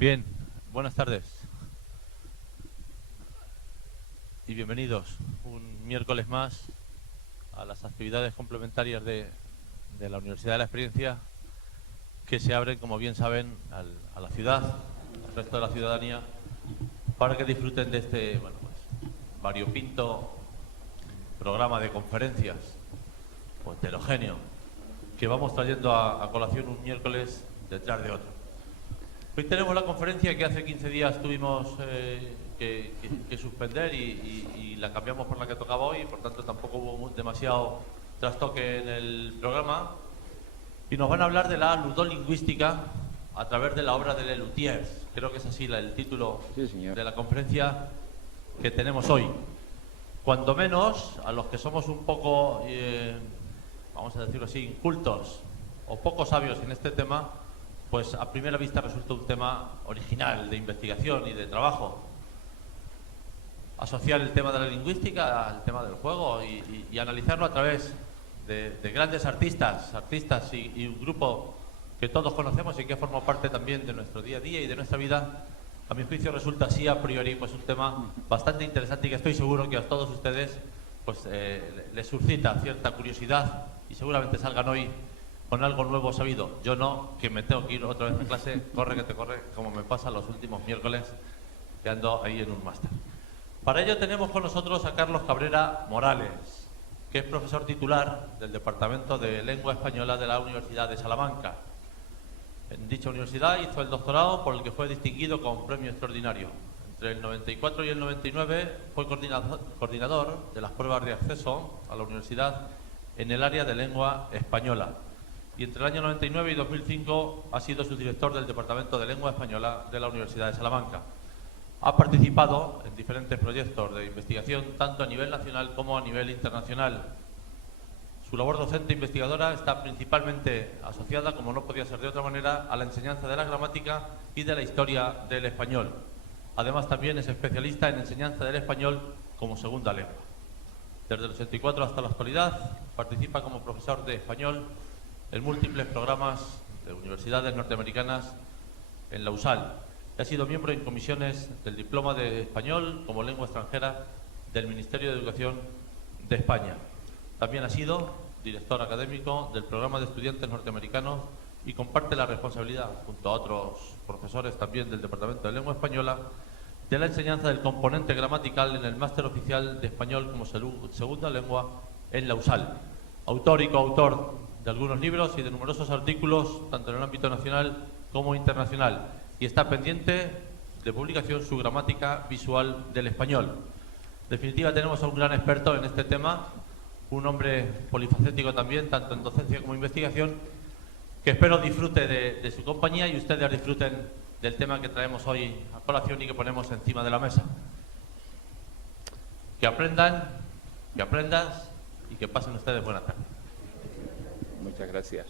Bien, buenas tardes y bienvenidos un miércoles más a las actividades complementarias de la Universidad de la Experiencia, que se abren, como bien saben, a la ciudad, al resto de la ciudadanía, para que disfruten de este variopinto programa de conferencias o heterogéneo que vamos trayendo a colación un miércoles detrás de otro. Hoy tenemos la conferencia que hace 15 días tuvimos que suspender y la cambiamos por la que tocaba hoy, por tanto tampoco hubo demasiado trastoque en el programa. Y nos van a hablar de la ludolingüística a través de la obra de Lelutiers. Creo que es así el título de la conferencia que tenemos hoy. Cuando menos, a los que somos un poco, vamos a decirlo así, incultos o poco sabios en este tema, pues a primera vista resulta un tema original de investigación y de trabajo. Asociar el tema de la lingüística al tema del juego y analizarlo a través de grandes artistas y un grupo que todos conocemos y que forma parte también de nuestro día a día y de nuestra vida, a mi juicio resulta así a priori pues un tema bastante interesante y que estoy seguro que a todos ustedes pues les suscita cierta curiosidad y seguramente salgan hoy con algo nuevo sabido. Yo no, que me tengo que ir otra vez a clase, corre que te corre, como me pasa los últimos miércoles, que ando ahí en un máster. Para ello tenemos con nosotros a Carlos Cabrera Morales, que es profesor titular del Departamento de Lengua Española de la Universidad de Salamanca. En dicha universidad hizo el doctorado por el que fue distinguido con premio extraordinario. Entre el 94 y el 99 fue coordinador de las pruebas de acceso a la universidad en el área de lengua española. Y entre el año 99 y 2005 ha sido subdirector del Departamento de Lengua Española de la Universidad de Salamanca. Ha participado en diferentes proyectos de investigación, tanto a nivel nacional como a nivel internacional. Su labor docente e investigadora está principalmente asociada, como no podía ser de otra manera, a la enseñanza de la gramática y de la historia del español. Además, también es especialista en enseñanza del español como segunda lengua. Desde el 84 hasta la actualidad, participa como profesor de español en múltiples programas de universidades norteamericanas en la USAL. Ha sido miembro en comisiones del Diploma de Español como Lengua Extranjera del Ministerio de Educación de España. También ha sido director académico del Programa de Estudiantes Norteamericanos y comparte la responsabilidad, junto a otros profesores también del Departamento de Lengua Española, de la enseñanza del componente gramatical en el Máster Oficial de Español como segunda lengua en la USAL. Autor y coautor de algunos libros y de numerosos artículos, tanto en el ámbito nacional como internacional, y está pendiente de publicación su gramática visual del español. En definitiva, tenemos a un gran experto en este tema, un hombre polifacético también, tanto en docencia como en investigación, que espero disfrute de su compañía y ustedes disfruten del tema que traemos hoy a colación y que ponemos encima de la mesa. Que aprendan, que aprendas y que pasen ustedes buena tarde. Muchas gracias.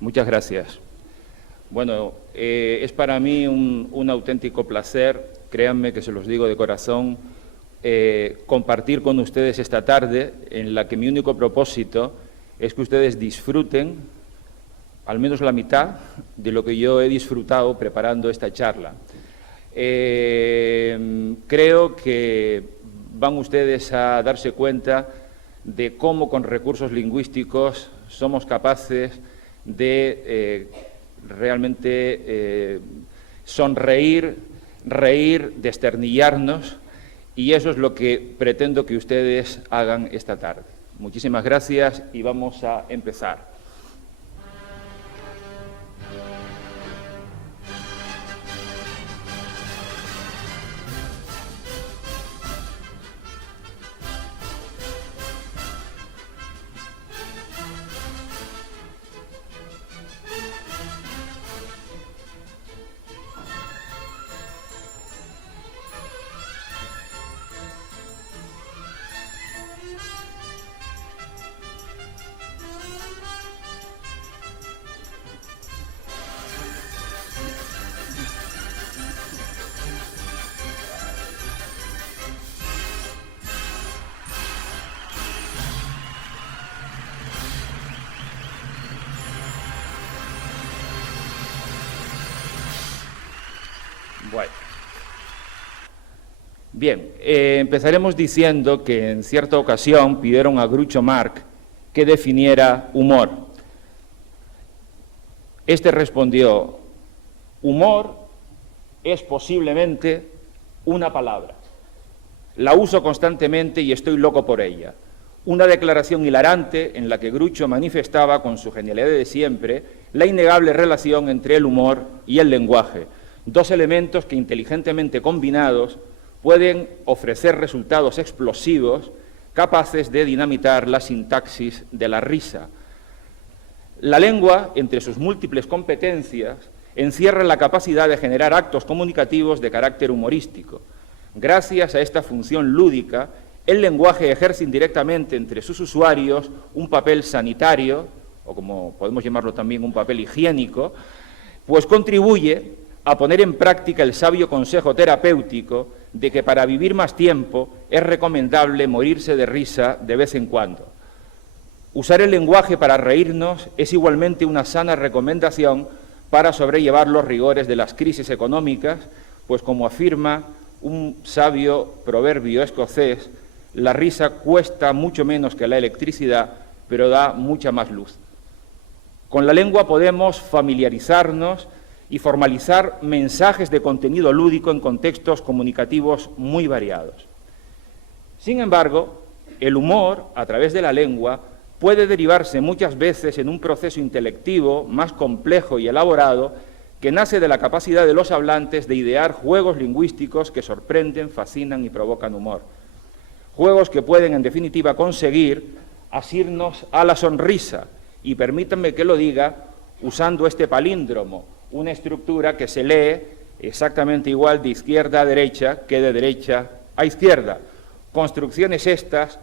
Muchas gracias. Bueno, es para mí un auténtico placer, créanme que se los digo de corazón, compartir con ustedes esta tarde en la que mi único propósito es que ustedes disfruten al menos la mitad de lo que yo he disfrutado preparando esta charla. Creo que van ustedes a darse cuenta de cómo con recursos lingüísticos somos capaces de realmente sonreír, reír, desternillarnos, y eso es lo que pretendo que ustedes hagan esta tarde. Muchísimas gracias y vamos a empezar. Bueno. Bien, empezaremos diciendo que en cierta ocasión pidieron a Groucho Marx que definiera humor. Este respondió: humor es posiblemente una palabra. La uso constantemente y estoy loco por ella. Una declaración hilarante en la que Groucho manifestaba con su genialidad de siempre la innegable relación entre el humor y el lenguaje, dos elementos que inteligentemente combinados pueden ofrecer resultados explosivos capaces de dinamitar la sintaxis de la risa. La lengua, entre sus múltiples competencias, encierra la capacidad de generar actos comunicativos de carácter humorístico. Gracias a esta función lúdica, el lenguaje ejerce indirectamente entre sus usuarios un papel sanitario, o como podemos llamarlo también un papel higiénico, pues contribuye a poner en práctica el sabio consejo terapéutico de que para vivir más tiempo es recomendable morirse de risa de vez en cuando. Usar el lenguaje para reírnos es igualmente una sana recomendación para sobrellevar los rigores de las crisis económicas, pues como afirma un sabio proverbio escocés, la risa cuesta mucho menos que la electricidad, pero da mucha más luz. Con la lengua podemos familiarizarnos y formalizar mensajes de contenido lúdico en contextos comunicativos muy variados. Sin embargo, el humor, a través de la lengua, puede derivarse muchas veces en un proceso intelectivo más complejo y elaborado que nace de la capacidad de los hablantes de idear juegos lingüísticos que sorprenden, fascinan y provocan humor. Juegos que pueden, en definitiva, conseguir asirnos a la sonrisa, y permítanme que lo diga usando este palíndromo, una estructura que se lee exactamente igual de izquierda a derecha que de derecha a izquierda. Construcciones estas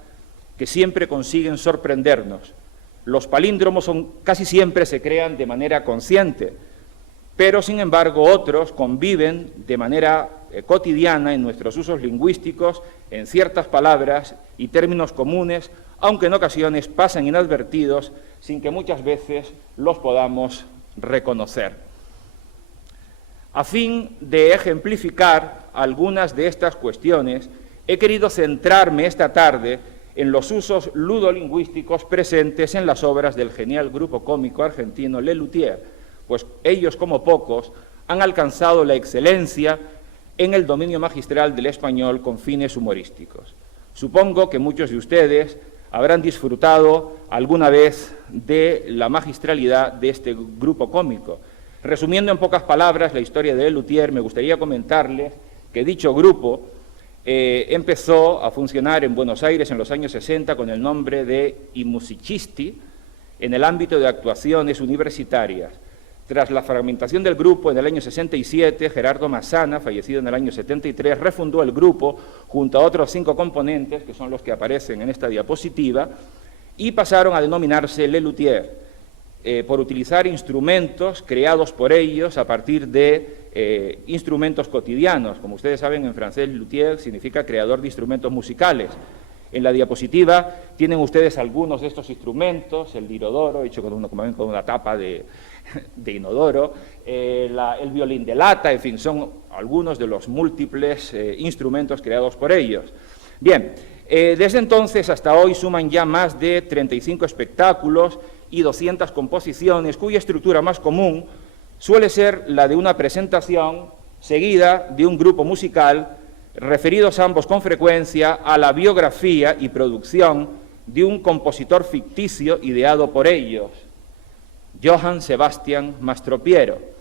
que siempre consiguen sorprendernos. Los palíndromos casi siempre se crean de manera consciente, pero sin embargo otros conviven de manera cotidiana en nuestros usos lingüísticos, en ciertas palabras y términos comunes, aunque en ocasiones pasan inadvertidos sin que muchas veces los podamos reconocer. A fin de ejemplificar algunas de estas cuestiones, he querido centrarme esta tarde en los usos ludolingüísticos presentes en las obras del genial grupo cómico argentino Lelutier, pues ellos, como pocos, han alcanzado la excelencia en el dominio magistral del español con fines humorísticos. Supongo que muchos de ustedes habrán disfrutado alguna vez de la magistralidad de este grupo cómico. Resumiendo en pocas palabras la historia de Lelutier, me gustaría comentarles que dicho grupo empezó a funcionar en Buenos Aires en los años 60 con el nombre de I Musicisti en el ámbito de actuaciones universitarias. Tras la fragmentación del grupo en el año 67, Gerardo Massana, fallecido en el año 73, refundó el grupo junto a otros 5 componentes, que son los que aparecen en esta diapositiva, y pasaron a denominarse Lelutier, por utilizar instrumentos creados por ellos a partir de instrumentos cotidianos. Como ustedes saben, en francés, luthier significa creador de instrumentos musicales. En la diapositiva tienen ustedes algunos de estos instrumentos, el lirodoro, hecho con una tapa de inodoro, el violín de lata, en fin, son algunos de los múltiples instrumentos creados por ellos. Bien, desde entonces hasta hoy suman ya más de 35 espectáculos y 200 composiciones, cuya estructura más común suele ser la de una presentación seguida de un grupo musical, referidos ambos con frecuencia a la biografía y producción de un compositor ficticio ideado por ellos, Johann Sebastian Mastropiero.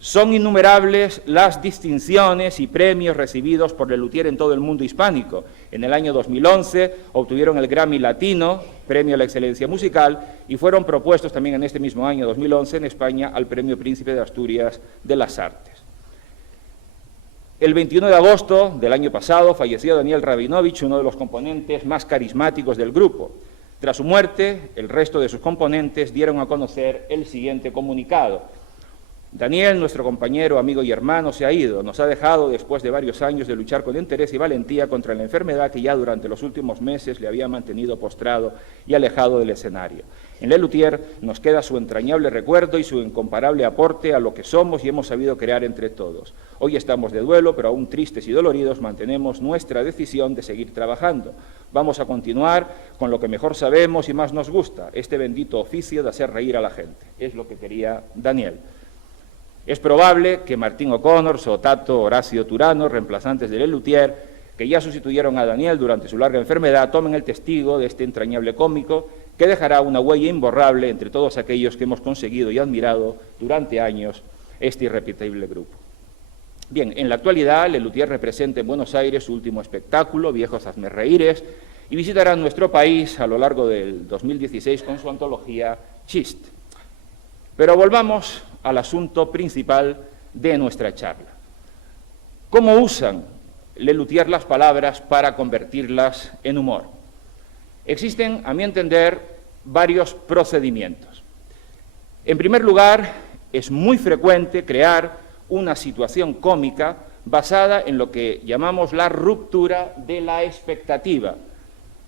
Son innumerables las distinciones y premios recibidos por Lelutier en todo el mundo hispánico. En el año 2011 obtuvieron el Grammy Latino, premio a la excelencia musical, y fueron propuestos también en este mismo año 2011 en España al Premio Príncipe de Asturias de las Artes. El 21 de agosto del año pasado falleció Daniel Rabinovich, uno de los componentes más carismáticos del grupo. Tras su muerte, el resto de sus componentes dieron a conocer el siguiente comunicado. Daniel, nuestro compañero, amigo y hermano, se ha ido. Nos ha dejado después de varios años de luchar con interés y valentía contra la enfermedad que ya durante los últimos meses le había mantenido postrado y alejado del escenario. En Lelutier nos queda su entrañable recuerdo y su incomparable aporte a lo que somos y hemos sabido crear entre todos. Hoy estamos de duelo, pero aún tristes y doloridos mantenemos nuestra decisión de seguir trabajando. Vamos a continuar con lo que mejor sabemos y más nos gusta, este bendito oficio de hacer reír a la gente. Es lo que quería Daniel. Es probable que Martín O'Connor, Tato, Horacio Turano, reemplazantes de Lelutier, que ya sustituyeron a Daniel durante su larga enfermedad, tomen el testigo de este entrañable cómico que dejará una huella imborrable entre todos aquellos que hemos conseguido y admirado durante años este irrepetible grupo. Bien, en la actualidad, Lelutier representa en Buenos Aires su último espectáculo, Viejos Hazmerreíres, y visitará nuestro país a lo largo del 2016 con su antología Chist. Pero volvamos al asunto principal de nuestra charla. ¿Cómo usan Lelutier las palabras para convertirlas en humor? Existen, a mi entender, varios procedimientos. En primer lugar, es muy frecuente crear una situación cómica basada en lo que llamamos la ruptura de la expectativa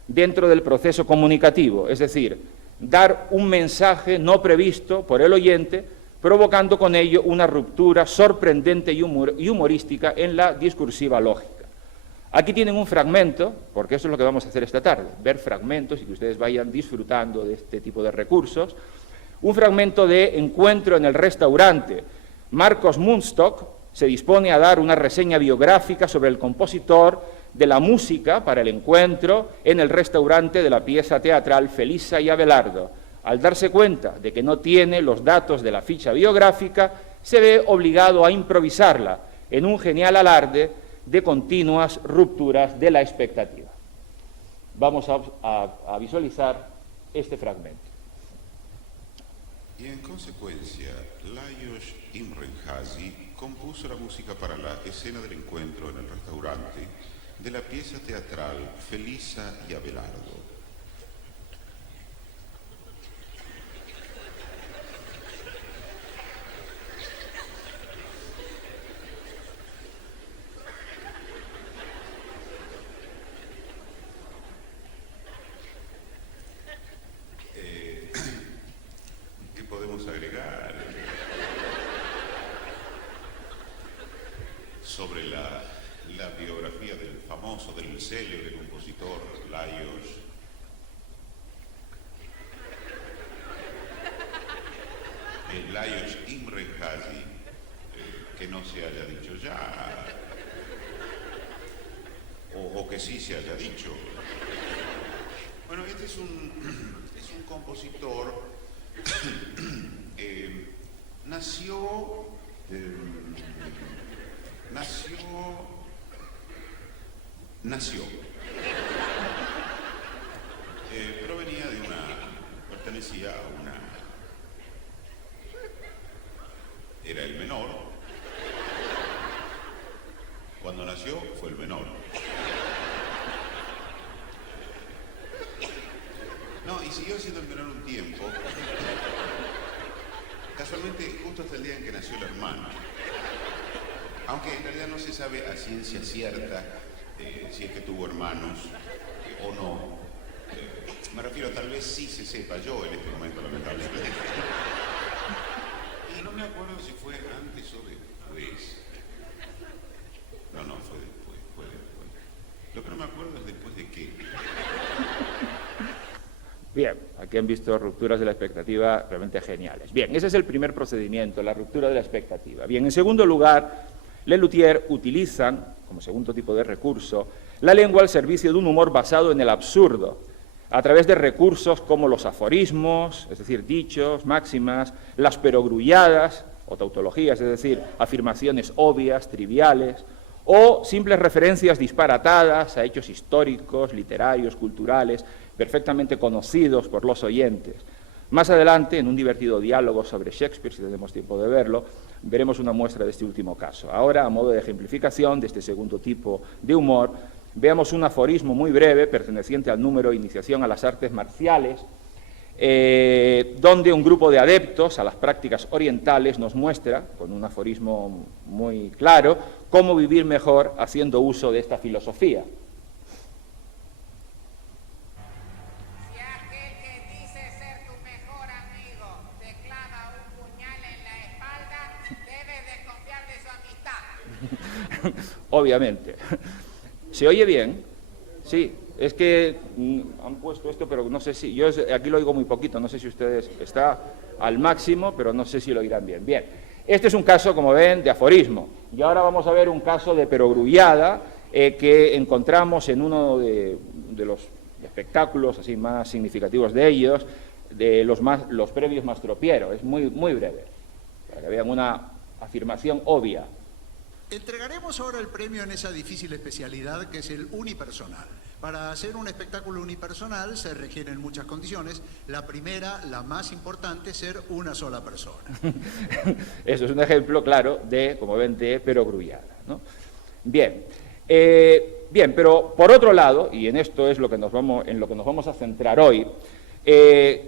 dentro del proceso comunicativo, es decir, dar un mensaje no previsto por el oyente, provocando con ello una ruptura sorprendente y humorística en la discursiva lógica. Aquí tienen un fragmento, porque eso es lo que vamos a hacer esta tarde, ver fragmentos y que ustedes vayan disfrutando de este tipo de recursos. Un fragmento de Encuentro en el restaurante. Marcos Mundstock se dispone a dar una reseña biográfica sobre el compositor de la música para el encuentro en el restaurante de la pieza teatral Felisa y Abelardo. Al darse cuenta de que no tiene los datos de la ficha biográfica, se ve obligado a improvisarla en un genial alarde de continuas rupturas de la expectativa. Vamos a visualizar este fragmento. Y en consecuencia, Lajos Imrenházy compuso la música para la escena del encuentro en el restaurante de la pieza teatral Felisa y Abelardo. ¿Qué podemos agregar sobre la biografía del famoso, del célebre compositor Lajos? Lajos Imrenházy, que no se haya dicho ya, o que sí se haya dicho. Bueno, este es un compositor nació provenía de pertenecía a era el menor. Cuando nació fue el menor. No, y siguió siendo el menor un tiempo. Casualmente, justo hasta el día en que nació el hermano. Aunque en realidad no se sabe a ciencia cierta si es que tuvo hermanos o no. Me refiero, tal vez sí se sepa, yo en este momento lamentablemente. Y no me acuerdo si fue antes o después. No, fue después. Lo que no me acuerdo es después de qué. Bien, aquí han visto rupturas de la expectativa realmente geniales. Bien, ese es el primer procedimiento, la ruptura de la expectativa. Bien, en segundo lugar, Lelutier utilizan, como segundo tipo de recurso, la lengua al servicio de un humor basado en el absurdo, a través de recursos como los aforismos, es decir, dichos, máximas, las perogrulladas o tautologías, es decir, afirmaciones obvias, triviales, o simples referencias disparatadas a hechos históricos, literarios, culturales, perfectamente conocidos por los oyentes. Más adelante, en un divertido diálogo sobre Shakespeare, si tenemos tiempo de verlo, veremos una muestra de este último caso. Ahora, a modo de ejemplificación de este segundo tipo de humor, veamos un aforismo muy breve, perteneciente al número Iniciación a las Artes Marciales, donde un grupo de adeptos a las prácticas orientales nos muestra, con un aforismo muy claro, cómo vivir mejor haciendo uso de esta filosofía. Si aquel que dice ser tu mejor amigo te clava un puñal en la espalda, debes desconfiar de su amistad. Obviamente. ¿Se oye bien? Sí. Es que han puesto esto, pero no sé si... Yo aquí lo oigo muy poquito, no sé si ustedes... Está al máximo, pero no sé si lo oirán bien. Bien, este es un caso, como ven, de aforismo. Y ahora vamos a ver un caso de perogrullada que encontramos en uno de los espectáculos así más significativos de ellos, de los premios Mastropiero. Es muy breve, para que vean una afirmación obvia. Entregaremos ahora el premio en esa difícil especialidad que es el unipersonal. Para hacer un espectáculo unipersonal se requieren muchas condiciones. La primera, la más importante, es ser una sola persona. Eso es un ejemplo claro de, como ven, de perogrullada, ¿no? Bien, pero por otro lado, y en esto es en lo que nos vamos a centrar hoy,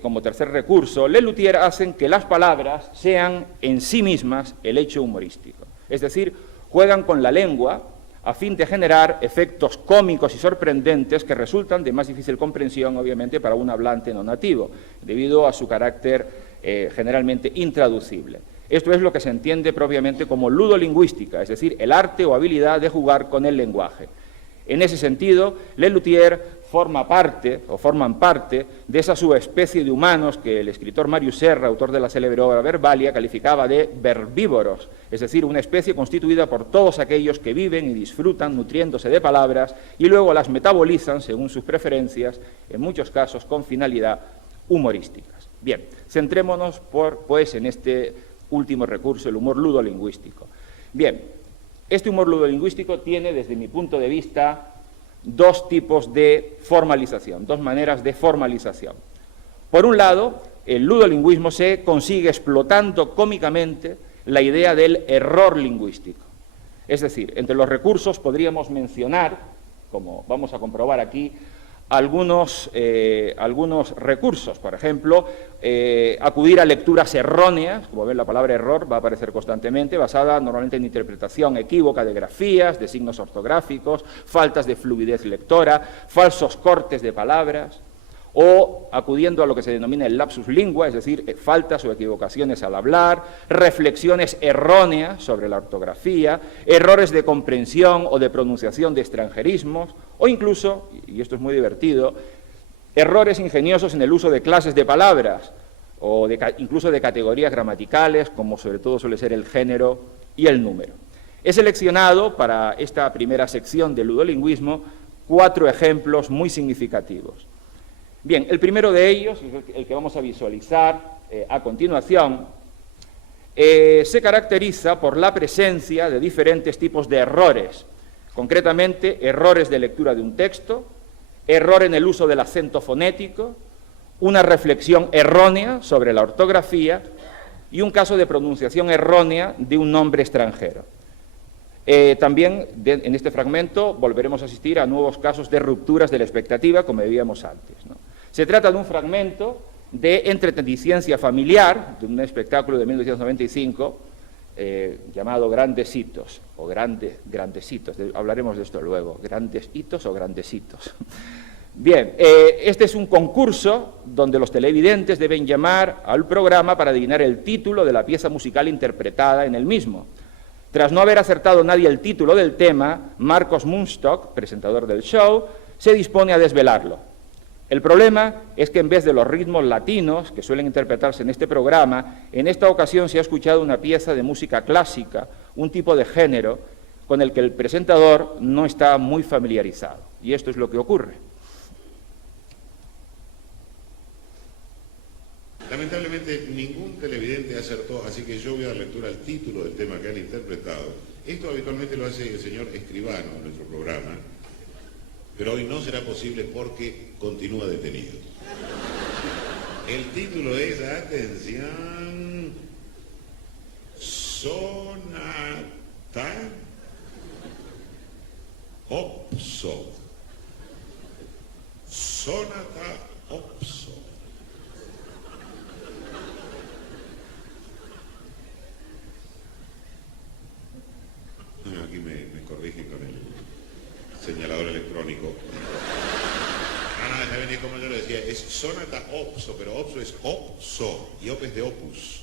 como tercer recurso, Lelutier hacen que las palabras sean en sí mismas el hecho humorístico. Es decir, juegan con la lengua a fin de generar efectos cómicos y sorprendentes que resultan de más difícil comprensión, obviamente, para un hablante no nativo, debido a su carácter generalmente intraducible. Esto es lo que se entiende propiamente como ludolingüística, es decir, el arte o habilidad de jugar con el lenguaje. En ese sentido, Lelutier forman parte de esa subespecie de humanos que el escritor Marius Serra, autor de la célebre obra Verbalia, calificaba de verbívoros, es decir, una especie constituida por todos aquellos que viven y disfrutan nutriéndose de palabras y luego las metabolizan según sus preferencias, en muchos casos con finalidad humorísticas. Bien, centrémonos pues en este último recurso, el humor ludolingüístico. Bien, este humor ludolingüístico tiene, desde mi punto de vista, dos tipos de formalización, dos maneras de formalización. Por un lado, el ludolingüismo se consigue explotando cómicamente la idea del error lingüístico. Es decir, entre los recursos podríamos mencionar, como vamos a comprobar aquí, algunos recursos. Por ejemplo, acudir a lecturas erróneas, como ven la palabra error va a aparecer constantemente, basada normalmente en interpretación equívoca de grafías, de signos ortográficos, faltas de fluidez lectora, falsos cortes de palabras, o acudiendo a lo que se denomina el lapsus lingua, es decir, faltas o equivocaciones al hablar, reflexiones erróneas sobre la ortografía, errores de comprensión o de pronunciación de extranjerismos, o incluso, y esto es muy divertido, errores ingeniosos en el uso de clases de palabras, o incluso de categorías gramaticales, como sobre todo suele ser el género y el número. He seleccionado para esta primera sección del ludolingüismo 4 ejemplos muy significativos. Bien, el primero de ellos, el que vamos a visualizar a continuación, se caracteriza por la presencia de diferentes tipos de errores, concretamente errores de lectura de un texto, error en el uso del acento fonético, una reflexión errónea sobre la ortografía y un caso de pronunciación errónea de un nombre extranjero. También en este fragmento volveremos a asistir a nuevos casos de rupturas de la expectativa, como veíamos antes, ¿no? Se trata de un fragmento de entreteniciencia familiar, de un espectáculo de 1995, llamado Grandes Hitos, o Grandesitos, hablaremos de esto luego, Grandes Hitos o Grandesitos. Bien, este es un concurso donde los televidentes deben llamar al programa para adivinar el título de la pieza musical interpretada en el mismo. Tras no haber acertado nadie el título del tema, Marcos Munstock, presentador del show, se dispone a desvelarlo. El problema es que en vez de los ritmos latinos que suelen interpretarse en este programa, en esta ocasión se ha escuchado una pieza de música clásica, un tipo de género con el que el presentador no está muy familiarizado. Y esto es lo que ocurre. Lamentablemente ningún televidente acertó, así que yo voy a dar lectura al título del tema que han interpretado. Esto habitualmente lo hace el señor escribano en nuestro programa, pero hoy no será posible porque continúa detenido. El título es, atención, Sonata Opso. Sonata Opso. lógico. No, está bien, es como yo lo decía, es sonata opso, pero opso es opso, y op es de opus.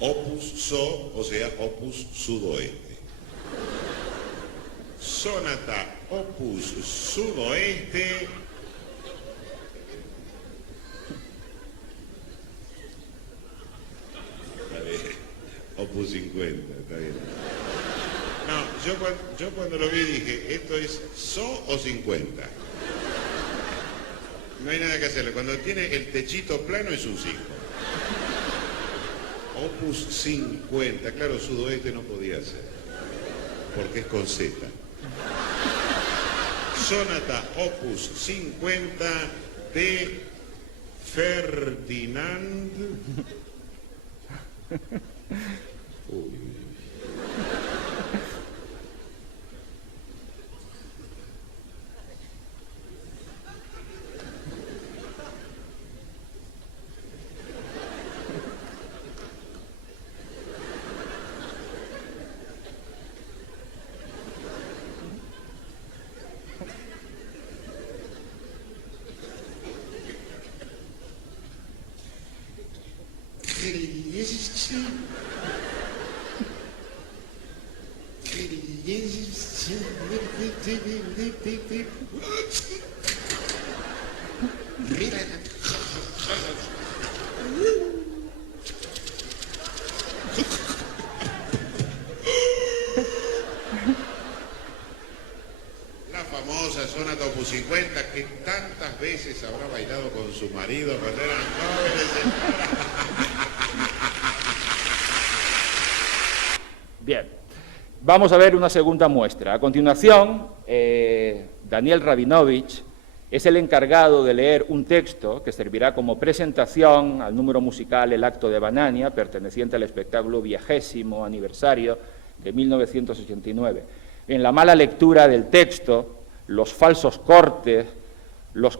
Opus so, o sea, opus sudoeste. Sonata opus sudoeste. Está bien, opus 50, está bien. No, yo cuando lo vi dije, ¿esto es so o 50? No hay nada que hacerle. Cuando tiene el techito plano es un 5. Opus 50. Claro, sudoeste no podía ser. Porque es con Z. Sonata opus 50 de Ferdinand. Uy. La famosa sonata opus 50 que tantas veces habrá bailado con su marido cuando eran jóvenes. Bien, vamos a ver una segunda muestra. A continuación, Daniel Rabinovich es el encargado de leer un texto que servirá como presentación al número musical El acto de Banania, perteneciente al espectáculo 20º aniversario de 1989. En la mala lectura del texto, los falsos cortes, los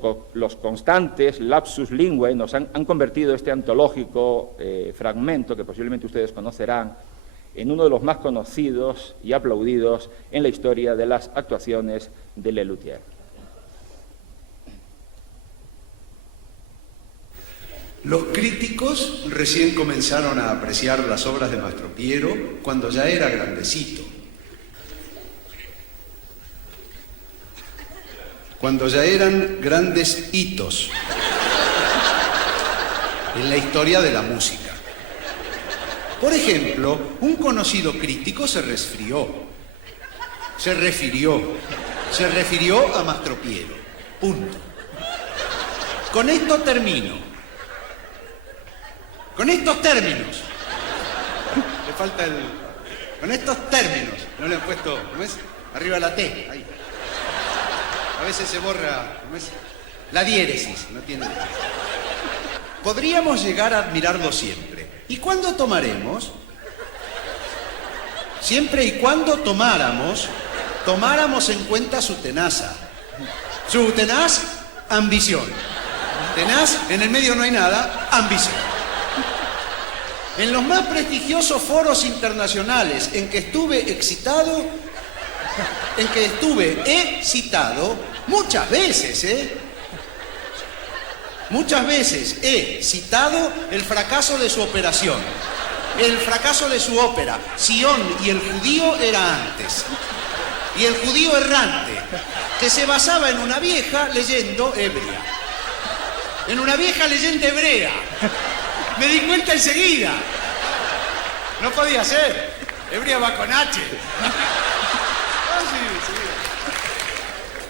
constantes lapsus linguae nos han convertido este antológico fragmento, que posiblemente ustedes conocerán, en uno de los más conocidos y aplaudidos en la historia de las actuaciones de Lelutier. Los críticos recién comenzaron a apreciar las obras de Mastro Piero cuando ya era grandecito. Cuando ya eran grandes hitos en la historia de la música. Por ejemplo, un conocido crítico se refirió a Mastro Piero. Punto. Con esto termino. Con estos términos. Le falta el... Con estos términos. No le han puesto... ¿Cómo es? Arriba la T. Ahí. A veces se borra... ¿Cómo es? La diéresis. No tiene... Podríamos llegar a admirarlo siempre. ¿Y cuándo tomaremos? Siempre y cuando tomáramos en cuenta su tenaza. Su tenaz ambición. Tenaz, en el medio no hay nada, ambición. En los más prestigiosos foros internacionales en que estuve excitado, muchas veces, muchas veces he citado el fracaso de su operación, el fracaso de su ópera. Sion y el judío era antes. Y el judío errante, que se basaba en una vieja leyenda hebrea. En una vieja leyenda hebrea. Me di cuenta enseguida. No podía ser. Hebrea va con H.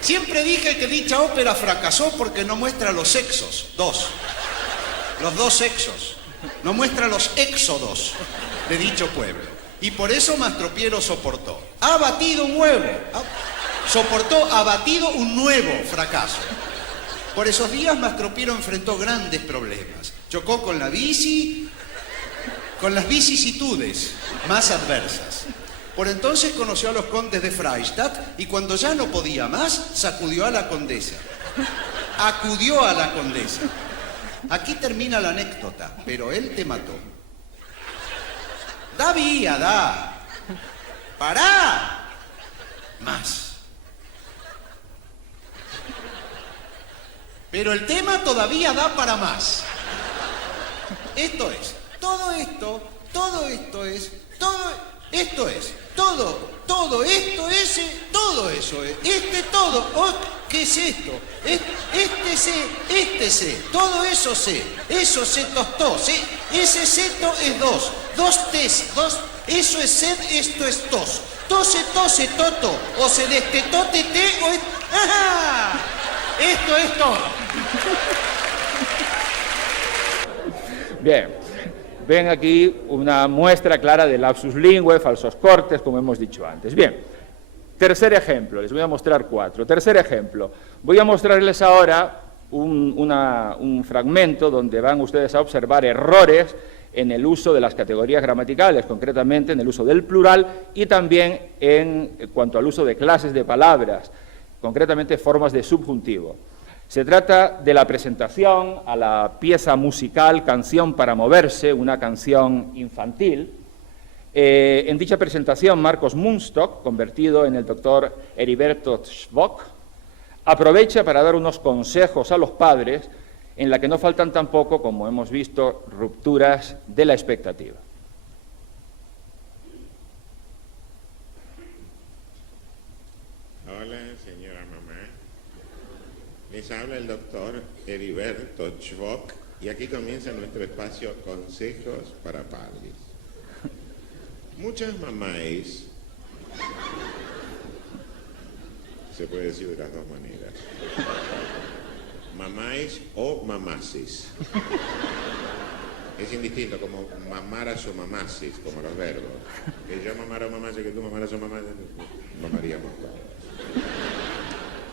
Siempre dije que dicha ópera fracasó porque no muestra los sexos. Los dos sexos. No muestra los éxodos de dicho pueblo. Y por eso Mastro Piero soportó. Ha batido un nuevo fracaso. Por esos días Mastro Piero enfrentó grandes problemas. Chocó con las vicisitudes más adversas. Por entonces conoció a los condes de Freistadt y cuando ya no podía más, sacudió a la condesa. Acudió a la condesa. Aquí termina la anécdota, pero él te mató. Da vía, ¡Pará! Más. Pero el tema todavía da para más. Esto es, todo esto es, todo eso es, ¿qué es esto? Este sé, todo eso sé tostó, ese seto es dos tes, eso es sed, esto es tos, tose, toto, o se destetó, tete, o es... ¡Ajá! Esto es todo. Bien, ven aquí una muestra clara de lapsus linguae, falsos cortes, como hemos dicho antes. Bien, tercer ejemplo, les voy a mostrar 4. Tercer ejemplo, voy a mostrarles ahora un fragmento donde van ustedes a observar errores en el uso de las categorías gramaticales, concretamente en el uso del plural y también en cuanto al uso de clases de palabras, concretamente formas de subjuntivo. Se trata de la presentación a la pieza musical Canción para moverse, una canción infantil. En dicha presentación, Marcos Mundstock, convertido en el doctor Heriberto Schwock, aprovecha para dar unos consejos a los padres en la que no faltan tampoco, como hemos visto, rupturas de la expectativa. Hola, señora mamá. Les habla el doctor Heriberto Schwock y aquí comienza nuestro espacio Consejos para Padres. Muchas mamáis, se puede decir de las dos maneras, mamáis o mamases. Es indistinto, como mamaras o mamases, como los verbos. Que yo mamara o mamase, que tú mamaras o mamases, mamaríamos todos.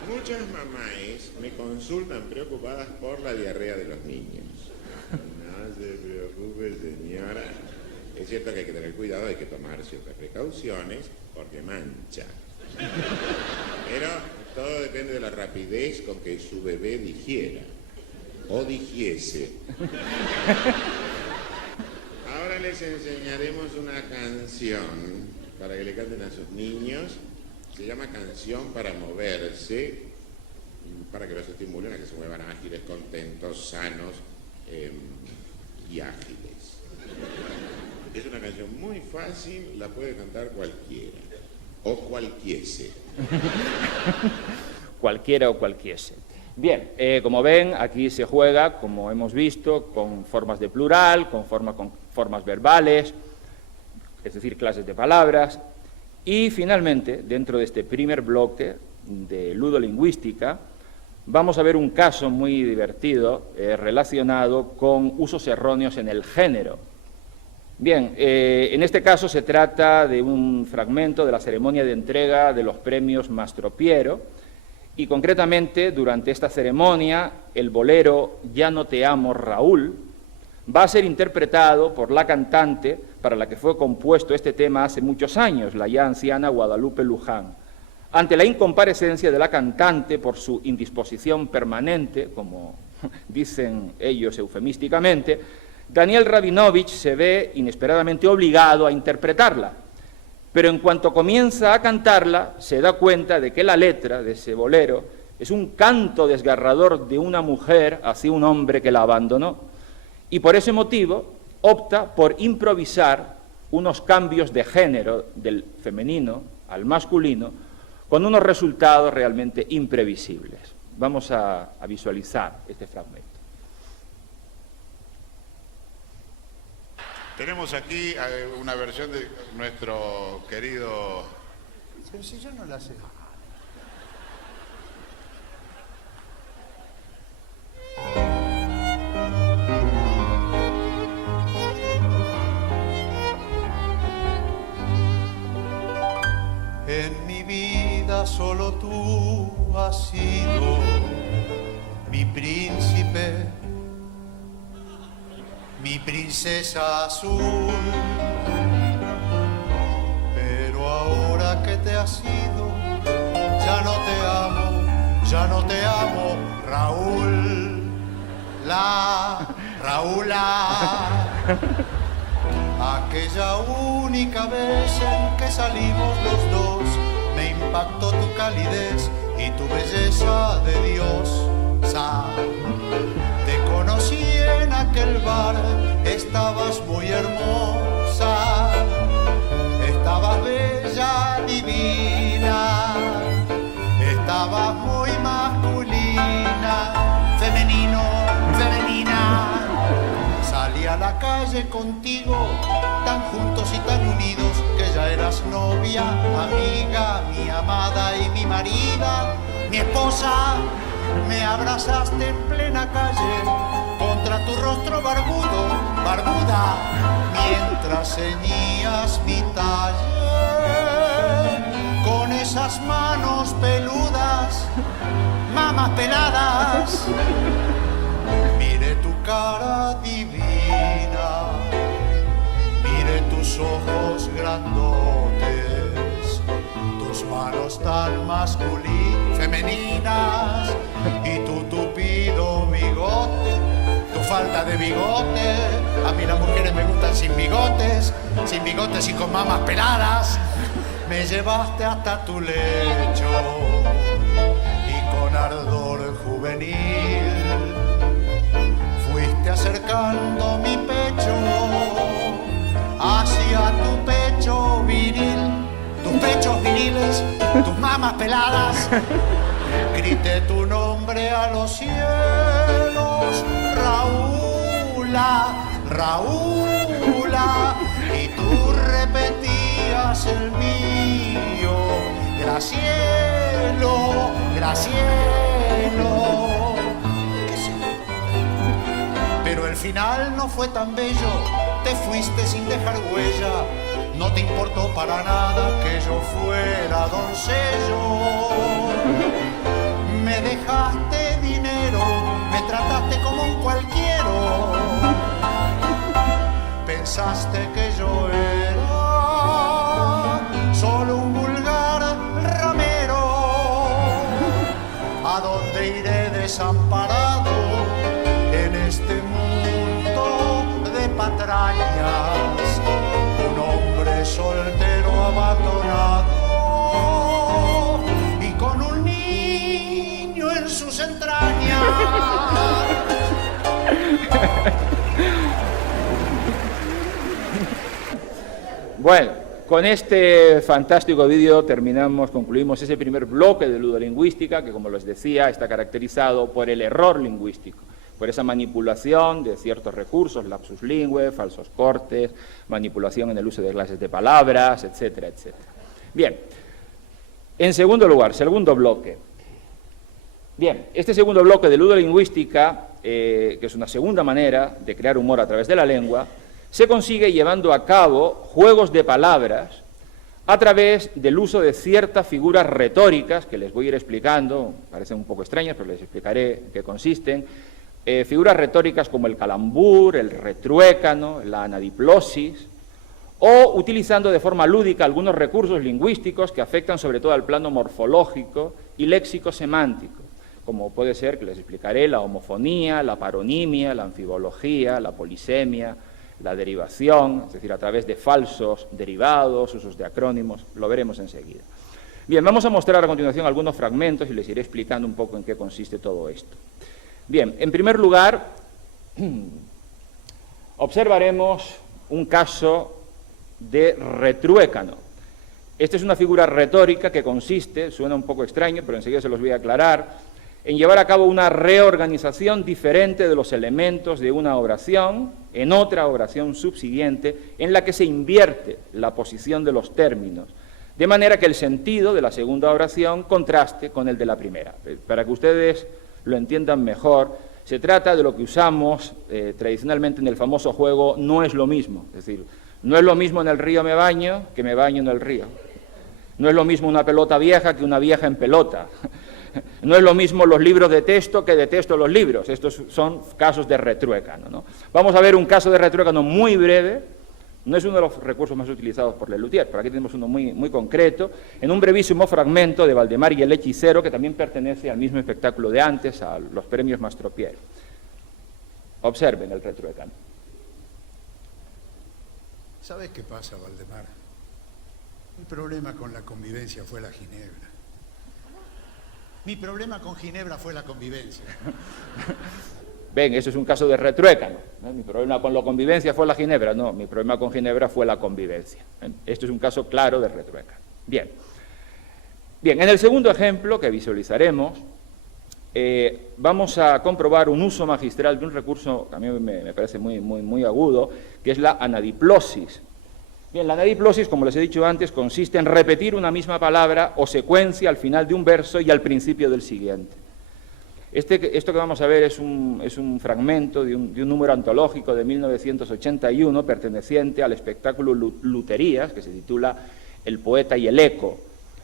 Muchas mamáis me consultan preocupadas por la diarrea de los niños. No se preocupe, señora. Es cierto que hay que tener cuidado, hay que tomar ciertas precauciones, porque mancha. Pero todo depende de la rapidez con que su bebé digiera, o digiese. Ahora les enseñaremos una canción para que le canten a sus niños. Se llama Canción para moverse, para que los estimulen a que se muevan ágiles, contentos, sanos y ágiles. Es una canción muy fácil, la puede cantar cualquiera, o cualquiese. Cualquiera o cualquiese. Bien, como ven, aquí se juega, como hemos visto, con formas de plural, con formas verbales, es decir, clases de palabras. Y finalmente, dentro de este primer bloque de ludolingüística, vamos a ver un caso muy divertido relacionado con usos erróneos en el género. Bien, en este caso se trata de un fragmento de la ceremonia de entrega de los premios Mastro Piero y concretamente durante esta ceremonia el bolero Ya no te amo, Raúl, va a ser interpretado por la cantante para la que fue compuesto este tema hace muchos años, la ya anciana Guadalupe Luján. Ante la incomparecencia de la cantante por su indisposición permanente, como dicen ellos eufemísticamente, Daniel Rabinovich se ve inesperadamente obligado a interpretarla, pero en cuanto comienza a cantarla, se da cuenta de que la letra de ese bolero es un canto desgarrador de una mujer hacia un hombre que la abandonó, y por ese motivo opta por improvisar unos cambios de género del femenino al masculino con unos resultados realmente imprevisibles. Vamos a visualizar este fragmento. Tenemos aquí una versión de nuestro querido... Pero si yo no la sé. En mi vida solo tú has sido mi príncipe, mi princesa azul, pero ahora que te has ido, ya no te amo, Raúl, Raúla. Aquella única vez en que salimos los dos, me impactó tu calidez y tu belleza de Dios. aquel bar estabas muy hermosa, estabas bella, divina, estabas muy masculina, femenino, femenina. Salí a la calle contigo, tan juntos y tan unidos, que ya eras novia, amiga, mi amada y mi marida, mi esposa. Me abrazaste en plena calle, contra tu rostro barbudo, barbuda, mientras ceñías mi talle. Con esas manos peludas, mamas peladas, miré tu cara divina, miré tus ojos grandotes, tus manos tan masculinas, femeninas, y tu tupido bigote, tu falta de bigote. A mí las mujeres me gustan sin bigotes y con mamas peladas. Me llevaste hasta tu lecho y con ardor juvenil fuiste acercando mi pecho hacia tu pecho viril, tus pechos viriles, tus mamas peladas. Grité tu nombre a los cielos, Raúla, Raúla, y tú repetías el mío, Gracielo, Gracielo. ¿Qué sé? Pero el final no fue tan bello, te fuiste sin dejar huella. No te importó para nada que yo fuera doncello. Me dejaste dinero, me trataste como un cualquiera. Pensaste que yo era solo un vulgar ramero. ¿A dónde iré desamparado en este mundo de patrañas? Un hombre soltero abandonado y con un niño en sus entrañas. Bueno, con este fantástico vídeo concluimos ese primer bloque de ludolingüística que, como les decía, está caracterizado por el error lingüístico, por esa manipulación de ciertos recursos, lapsus lingüe, falsos cortes, manipulación en el uso de clases de palabras, etcétera, etcétera. Bien, en segundo lugar, segundo bloque. Bien, este segundo bloque de ludolingüística, que es una segunda manera de crear humor a través de la lengua, se consigue llevando a cabo juegos de palabras a través del uso de ciertas figuras retóricas, que les voy a ir explicando, parecen un poco extrañas, pero les explicaré en qué consisten. Figuras retóricas como el calambur, el retruécano, la anadiplosis, o utilizando de forma lúdica algunos recursos lingüísticos que afectan sobre todo al plano morfológico y léxico-semántico, como puede ser, que les explicaré, la homofonía, la paronimia, la anfibología, la polisemia, la derivación, es decir, a través de falsos derivados, usos de acrónimos, lo veremos enseguida. Bien, vamos a mostrar a continuación algunos fragmentos y les iré explicando un poco en qué consiste todo esto. Bien, en primer lugar, observaremos un caso de retruécano. Esta es una figura retórica que consiste, suena un poco extraño, pero enseguida se los voy a aclarar, en llevar a cabo una reorganización diferente de los elementos de una oración en otra oración subsiguiente, en la que se invierte la posición de los términos, de manera que el sentido de la segunda oración contraste con el de la primera. Para que ustedes lo entiendan mejor, se trata de lo que usamos tradicionalmente en el famoso juego No es lo mismo, es decir, no es lo mismo en el río me baño que me baño en el río. No es lo mismo una pelota vieja que una vieja en pelota. No es lo mismo los libros de texto que detesto los libros. Estos son casos de retruécano, ¿no? Vamos a ver un caso de retruécano muy breve. No es uno de los recursos más utilizados por Lelutier, pero aquí tenemos uno muy concreto, en un brevísimo fragmento de Valdemar y el hechicero, que también pertenece al mismo espectáculo de antes, a los premios Mastropiero. Observen el retruécano. ¿Sabes qué pasa, Valdemar? Mi problema con la convivencia fue la ginebra. Mi problema con Ginebra fue la convivencia. Ven, eso es un caso de retruécano. Mi problema con la convivencia fue la ginebra. No, mi problema con ginebra fue la convivencia. Esto es un caso claro de retruécano. Bien. Bien, en el segundo ejemplo que visualizaremos, vamos a comprobar un uso magistral de un recurso que a mí me parece muy agudo, que es la anadiplosis. Bien, la anadiplosis, como les he dicho antes, consiste en repetir una misma palabra o secuencia al final de un verso y al principio del siguiente. Esto que vamos a ver es un fragmento de un número antológico de 1981 perteneciente al espectáculo Luterías, que se titula El poeta y el eco,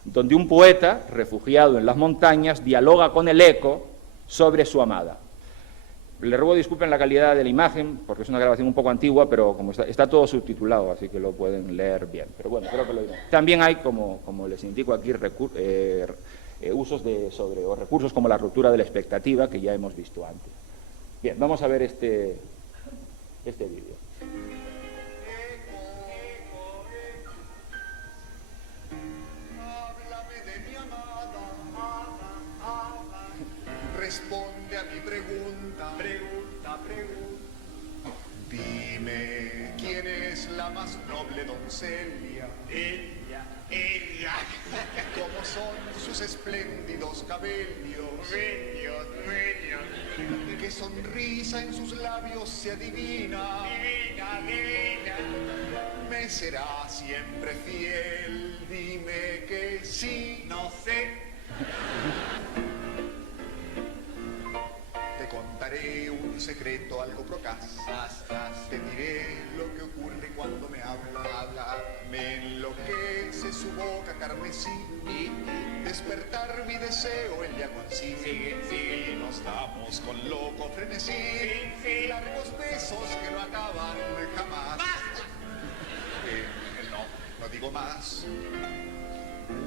donde un poeta, refugiado en las montañas, dialoga con el eco sobre su amada. Le ruego disculpen la calidad de la imagen, porque es una grabación un poco antigua, pero como está todo subtitulado, así que lo pueden leer bien. Pero bueno, creo que lo dirán. También hay, como les indico aquí, usos o recursos como la ruptura de la expectativa, que ya hemos visto antes. Bien, vamos a ver este vídeo. Responde a mi pregunta, dime, ¿quién es la más noble doncella? Ella. ¿Cómo son sus espléndidos cabellos? Bellos. ¿Qué sonrisa en sus labios se adivina? Divina. ¿Me será siempre fiel? Dime que sí. No sé. Te contaré un secreto algo procaz. Te diré lo que ocurre cuando me habla. Me enloquece su boca carmesí. Despertar mi deseo él ya consigue. Y nos damos con loco frenesí. Largos besos que no acaban jamás. No digo más.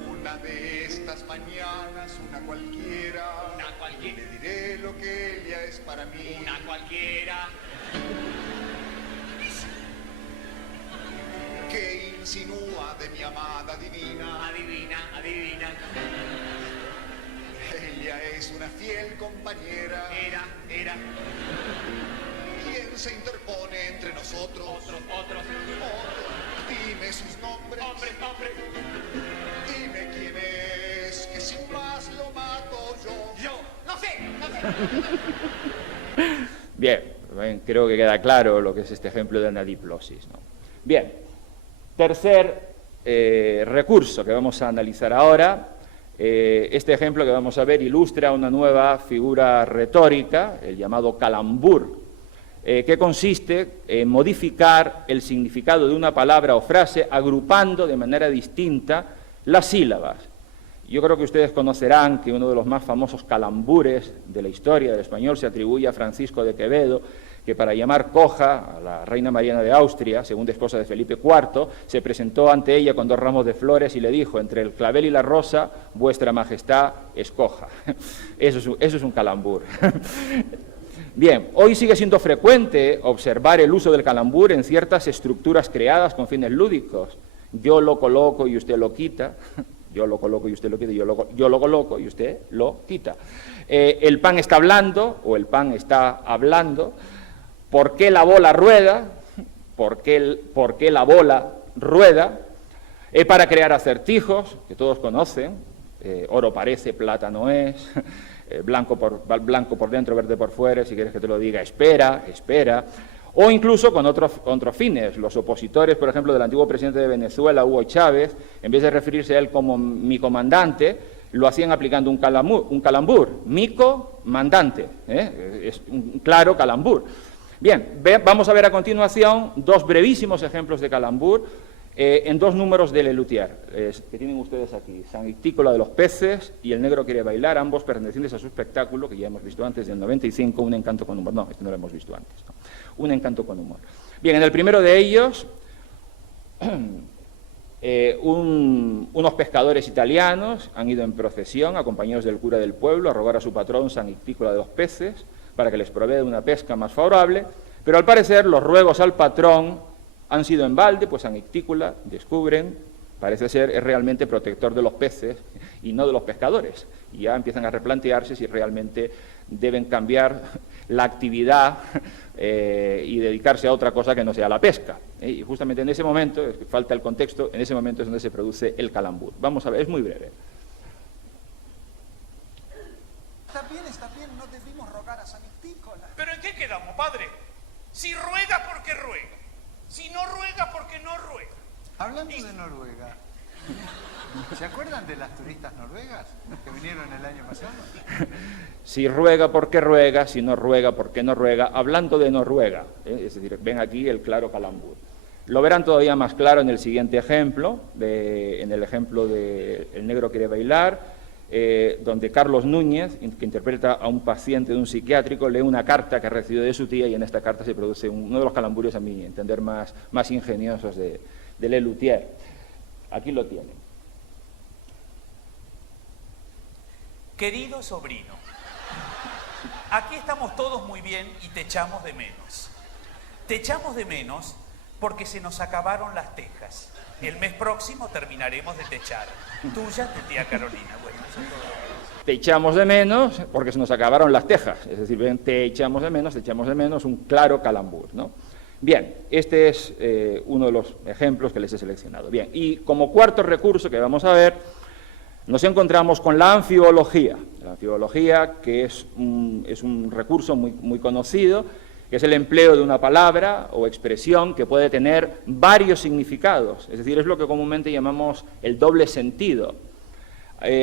Una de estas mañanas, una cualquiera, le diré lo que ella es para mí. Una cualquiera. Que insinúa de mi amada divina. Adivina. Ella es una fiel compañera. Era. ¿Quién se interpone entre nosotros? Otros. Dime sus nombres. Hombres. Dime quién es, que sin más lo mato yo. No sé. Bien, creo que queda claro lo que es este ejemplo de anadiplosis, ¿no? Bien, tercer recurso que vamos a analizar ahora. Este ejemplo que vamos a ver ilustra una nueva figura retórica, el llamado calambur, que consiste en modificar el significado de una palabra o frase agrupando de manera distinta las sílabas. Yo creo que ustedes conocerán que uno de los más famosos calambures de la historia del español se atribuye a Francisco de Quevedo, que para llamar coja a la reina Mariana de Austria, segunda esposa de Felipe IV, se presentó ante ella con 2 ramos de flores y le dijo: entre el clavel y la rosa, vuestra majestad escoja. Eso es un calambur. Bien, hoy sigue siendo frecuente observar el uso del calambur en ciertas estructuras creadas con fines lúdicos. Yo lo coloco y usted lo quita. Yo lo coloco y usted lo quita. Yo lo coloco y usted lo quita. El pan está hablando o el pan está hablando. ¿Por qué la bola rueda? ¿Por qué la bola rueda? Para crear acertijos que todos conocen. Oro parece, plata no es. Blanco por dentro, verde por fuera. Si quieres que te lo diga, espera. O incluso con otros fines. Los opositores, por ejemplo, del antiguo presidente de Venezuela, Hugo Chávez, en vez de referirse a él como mi comandante, lo hacían aplicando un calambur. Mico, mandante. Es un claro calambur. Bien, vamos a ver a continuación 2 brevísimos ejemplos de calambur en 2 números de Lelutier, que tienen ustedes aquí. San Ictícola de los peces y El negro quiere bailar, ambos pertenecientes a su espectáculo, que ya hemos visto antes, del 95, Un encanto con humor. No, este no lo hemos visto antes, ¿no? Un encanto con humor. Bien, en el primero de ellos, unos pescadores italianos han ido en procesión, acompañados del cura del pueblo, a rogar a su patrón San Ictícola de los peces, para que les provea de una pesca más favorable, pero al parecer los ruegos al patrón han sido en balde, pues San Ictícola, descubren, parece ser, es realmente protector de los peces y no de los pescadores. Y ya empiezan a replantearse si realmente deben cambiar la actividad y dedicarse a otra cosa que no sea la pesca. Y justamente en ese momento, falta el contexto, en ese momento es donde se produce el calambur. Vamos a ver, es muy breve. Está bien, no debimos rogar a San Estícola. ¿Pero en qué quedamos, padre? Si ruega, porque ruega. Si no ruega, porque no ruega. Hablando de Noruega, ¿se acuerdan de las turistas noruegas que vinieron el año pasado? Si ruega, ¿por qué ruega? Si no ruega, ¿por qué no ruega? Hablando de Noruega, es decir, ven aquí el claro calambur. Lo verán todavía más claro en el siguiente ejemplo, en el ejemplo de El negro quiere bailar, donde Carlos Núñez, que interpreta a un paciente de un psiquiátrico, lee una carta que ha recibido de su tía y en esta carta se produce uno de los calamburios, a mi entender, más ingeniosos de Lelutier. Aquí lo tienen. Querido sobrino, aquí estamos todos muy bien y te echamos de menos. Te echamos de menos porque se nos acabaron las tejas. El mes próximo terminaremos de techar. Tuya de tía Carolina. Bueno, eso es todo. Te echamos de menos porque se nos acabaron las tejas. Es decir, ven, te echamos de menos, un claro calambur, ¿no? Bien, este es uno de los ejemplos que les he seleccionado. Bien, y como cuarto recurso que vamos a ver, nos encontramos con la anfibología. La anfibología, que es un recurso muy conocido, que es el empleo de una palabra o expresión que puede tener varios significados. Es decir, es lo que comúnmente llamamos el doble sentido.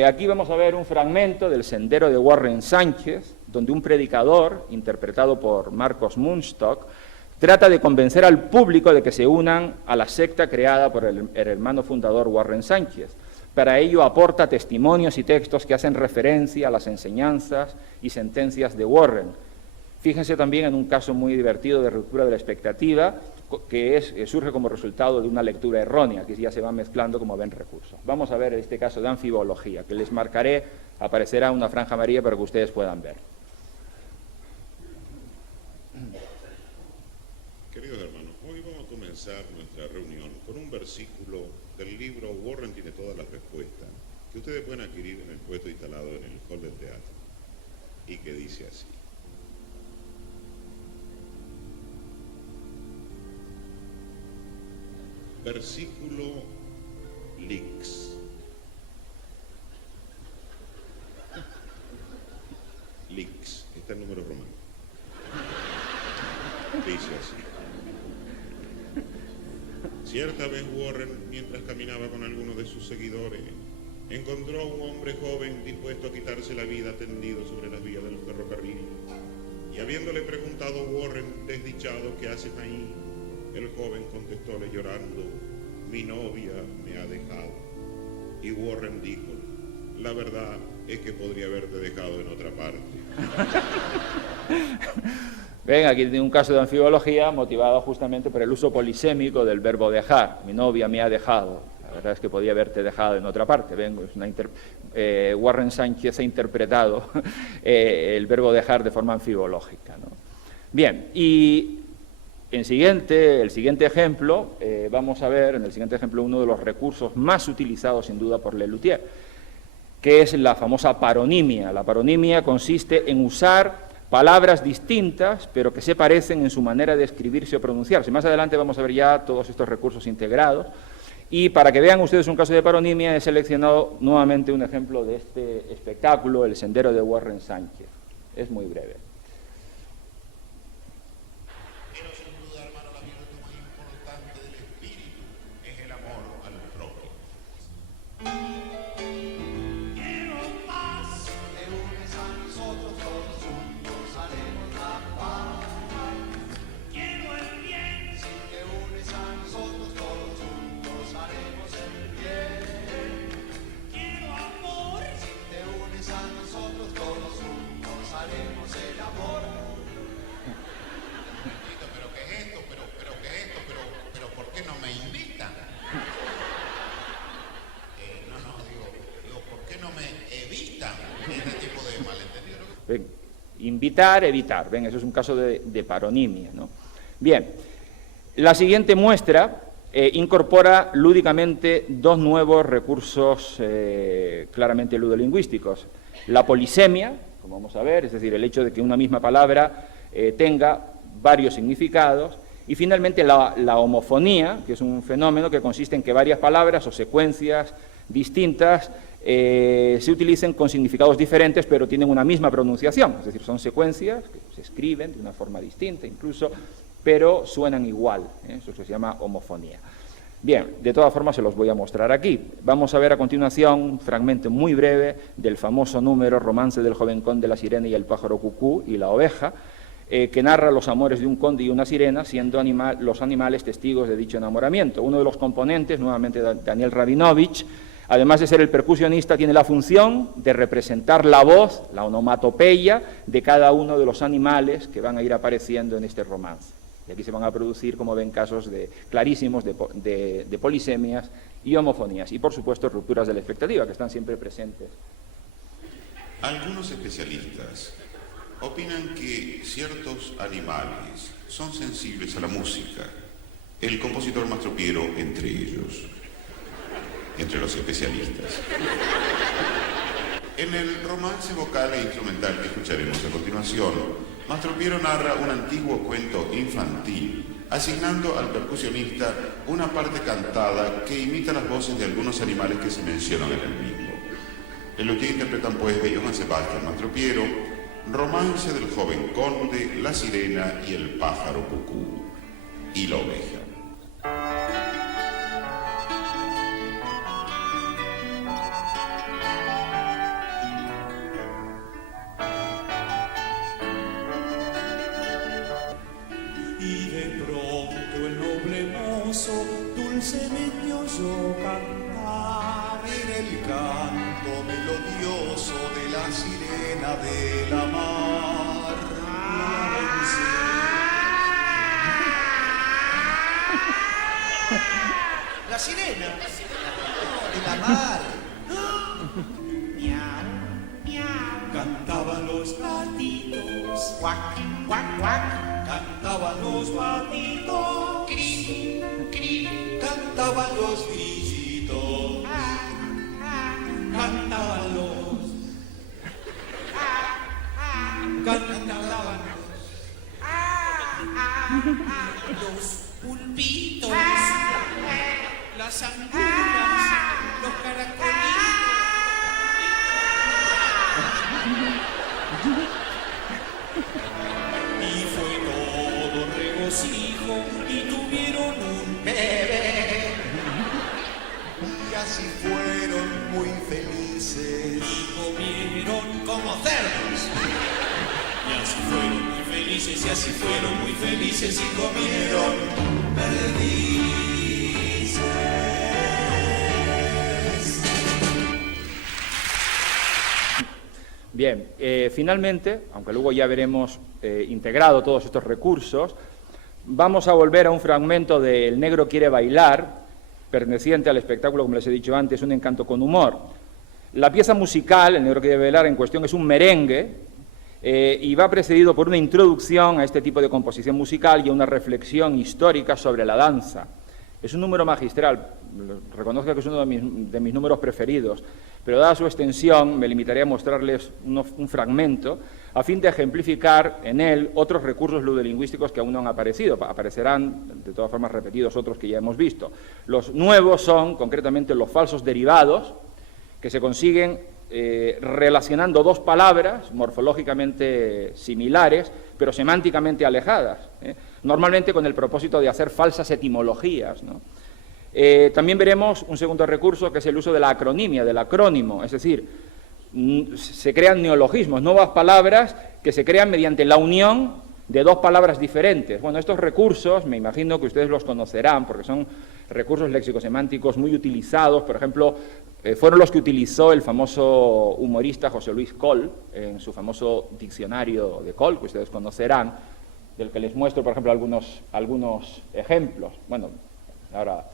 Aquí vamos a ver un fragmento del Sendero de Warren Sánchez, donde un predicador, interpretado por Marcos Munstock, trata de convencer al público de que se unan a la secta creada por el hermano fundador Warren Sánchez. Para ello aporta testimonios y textos que hacen referencia a las enseñanzas y sentencias de Warren. Fíjense también en un caso muy divertido de ruptura de la expectativa, que surge como resultado de una lectura errónea, que ya se va mezclando como ven recursos. Vamos a ver este caso de anfibología, que les marcaré, aparecerá una franja amarilla para que ustedes puedan ver. Queridos hermanos, hoy vamos a comenzar nuestra reunión con un versículo del libro Warren tiene todas las respuestas, que ustedes pueden adquirir en el puesto instalado en el hall del teatro, y que dice así. Versículo Lix. Lix, está el número romano. Dice así. Cierta vez Warren, mientras caminaba con algunos de sus seguidores, encontró a un hombre joven dispuesto a quitarse la vida tendido sobre las vías del ferrocarril. Y habiéndole preguntado Warren, desdichado, ¿qué haces ahí? El joven contestóle llorando, mi novia me ha dejado. Y Warren dijo, la verdad es que podría haberte dejado en otra parte. Ven, aquí tiene un caso de anfibología motivado justamente por el uso polisémico del verbo dejar. Mi novia me ha dejado. La verdad es que podía haberte dejado en otra parte. Ven, es Warren Sánchez ha interpretado el verbo dejar de forma anfibológica, ¿no? Bien, y el siguiente ejemplo, vamos a ver en el siguiente ejemplo uno de los recursos más utilizados sin duda por Lelutier, que es la famosa paronimia. La paronimia consiste en usar palabras distintas, pero que se parecen en su manera de escribirse o pronunciarse. Más adelante vamos a ver ya todos estos recursos integrados. Y para que vean ustedes un caso de paronimia, he seleccionado nuevamente un ejemplo de este espectáculo, El Sendero de Warren Sánchez. Es muy breve. Pero sin duda, hermano, la virtud más importante del espíritu es el amor al prójimo. Quiero paz. Te unes a nosotros, todos juntos haremos la paz. Quiero el bien. Si te unes a nosotros, todos juntos haremos el bien. Quiero amor. Si te unes a nosotros, todos juntos haremos el amor. Pero ¿qué es esto? Pero ¿qué es esto? Pero ¿por qué no me invitan? Digo, ¿por qué no me evitan este tipo de malentendidos? Ven, invitar, evitar. Ven, eso es un caso de paronimia, ¿no? Bien, la siguiente muestra incorpora lúdicamente dos nuevos recursos claramente ludolingüísticos. La polisemia, como vamos a ver, es decir, el hecho de que una misma palabra tenga varios significados. Y finalmente la homofonía, que es un fenómeno que consiste en que varias palabras o secuencias distintas se utilicen con significados diferentes, pero tienen una misma pronunciación. Es decir, son secuencias que se escriben de una forma distinta incluso, pero suenan igual. Eso se llama homofonía. Bien, de todas formas se los voy a mostrar aquí. Vamos a ver a continuación un fragmento muy breve del famoso número Romance del joven conde, la sirena y el pájaro cucú y la oveja, que narra los amores de un conde y una sirena, siendo los animales testigos de dicho enamoramiento. Uno de los componentes, nuevamente Daniel Rabinovich, además de ser el percusionista, tiene la función de representar la voz, la onomatopeya, de cada uno de los animales que van a ir apareciendo en este romance. Y aquí se van a producir, como ven, casos clarísimos de polisemias y homofonías. Y, por supuesto, rupturas de la expectativa, que están siempre presentes. Algunos especialistas opinan que ciertos animales son sensibles a la música. El compositor Mastro Piero entre ellos, entre los especialistas. En el romance vocal e instrumental que escucharemos a continuación, Mastro Piero narra un antiguo cuento infantil, asignando al percusionista una parte cantada que imita las voces de algunos animales que se mencionan en el mismo. En lo que interpretan pues de Johann Sebastian Mastro Piero, Romance del joven conde, la sirena y el pájaro cucú y la oveja. Y de pronto el noble mozo dulcemente oyó cantar en el canto melodioso de la sirena de la mar. La sirena de la mar. Miau, miau. Cantaban los gatitos, cuac, cuac, cuac. Cantaban los patitos, cri, cri. Cantaban los grillitos, cantaban los pulpitos, las angulas, los caracolitos. Y fue todo regocijo y tuvieron un bebé. Y así fueron muy felices y comieron como cerdos. Y así fueron muy felices, y así fueron muy felices y comieron perdices. Bien, finalmente, aunque luego ya veremos integrado todos estos recursos, vamos a volver a un fragmento de El negro quiere bailar, perteneciente al espectáculo, como les he dicho antes, Un encanto con humor. La pieza musical, El negro quiere bailar, en cuestión es un merengue, y va precedido por una introducción a este tipo de composición musical y a una reflexión histórica sobre la danza. Es un número magistral, reconozco que es uno de mis números preferidos, pero dada su extensión me limitaré a mostrarles un fragmento a fin de ejemplificar en él otros recursos ludolingüísticos que aún no han aparecido. Aparecerán, de todas formas, repetidos otros que ya hemos visto. Los nuevos son, concretamente, los falsos derivados, que se consiguen relacionando dos palabras morfológicamente similares, pero semánticamente alejadas, normalmente con el propósito de hacer falsas etimologías, ¿no? También veremos un segundo recurso, que es el uso de la acronimia, del acrónimo, es decir, se crean neologismos, nuevas palabras que se crean mediante la unión de dos palabras diferentes. Bueno, estos recursos, me imagino que ustedes los conocerán, porque son recursos léxico-semánticos muy utilizados. Por ejemplo, fueron los que utilizó el famoso humorista José Luis Coll en su famoso diccionario de Coll, que ustedes conocerán, del que les muestro, por ejemplo, algunos ejemplos. Bueno, ahora,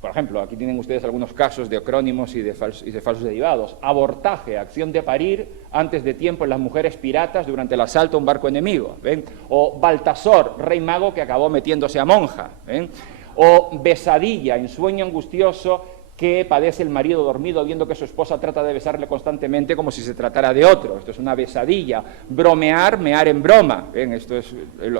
por ejemplo, aquí tienen ustedes algunos casos de acrónimos y de falsos derivados. Abortaje, acción de parir antes de tiempo en las mujeres piratas durante el asalto a un barco enemigo, ¿ven? O Baltasor, rey mago que acabó metiéndose a monja, ¿ven? O besadilla, ensueño angustioso que padece el marido dormido viendo que su esposa trata de besarle constantemente como si se tratara de otro. Esto es una besadilla. Bromear, mear en broma. ¿Ven? Esto es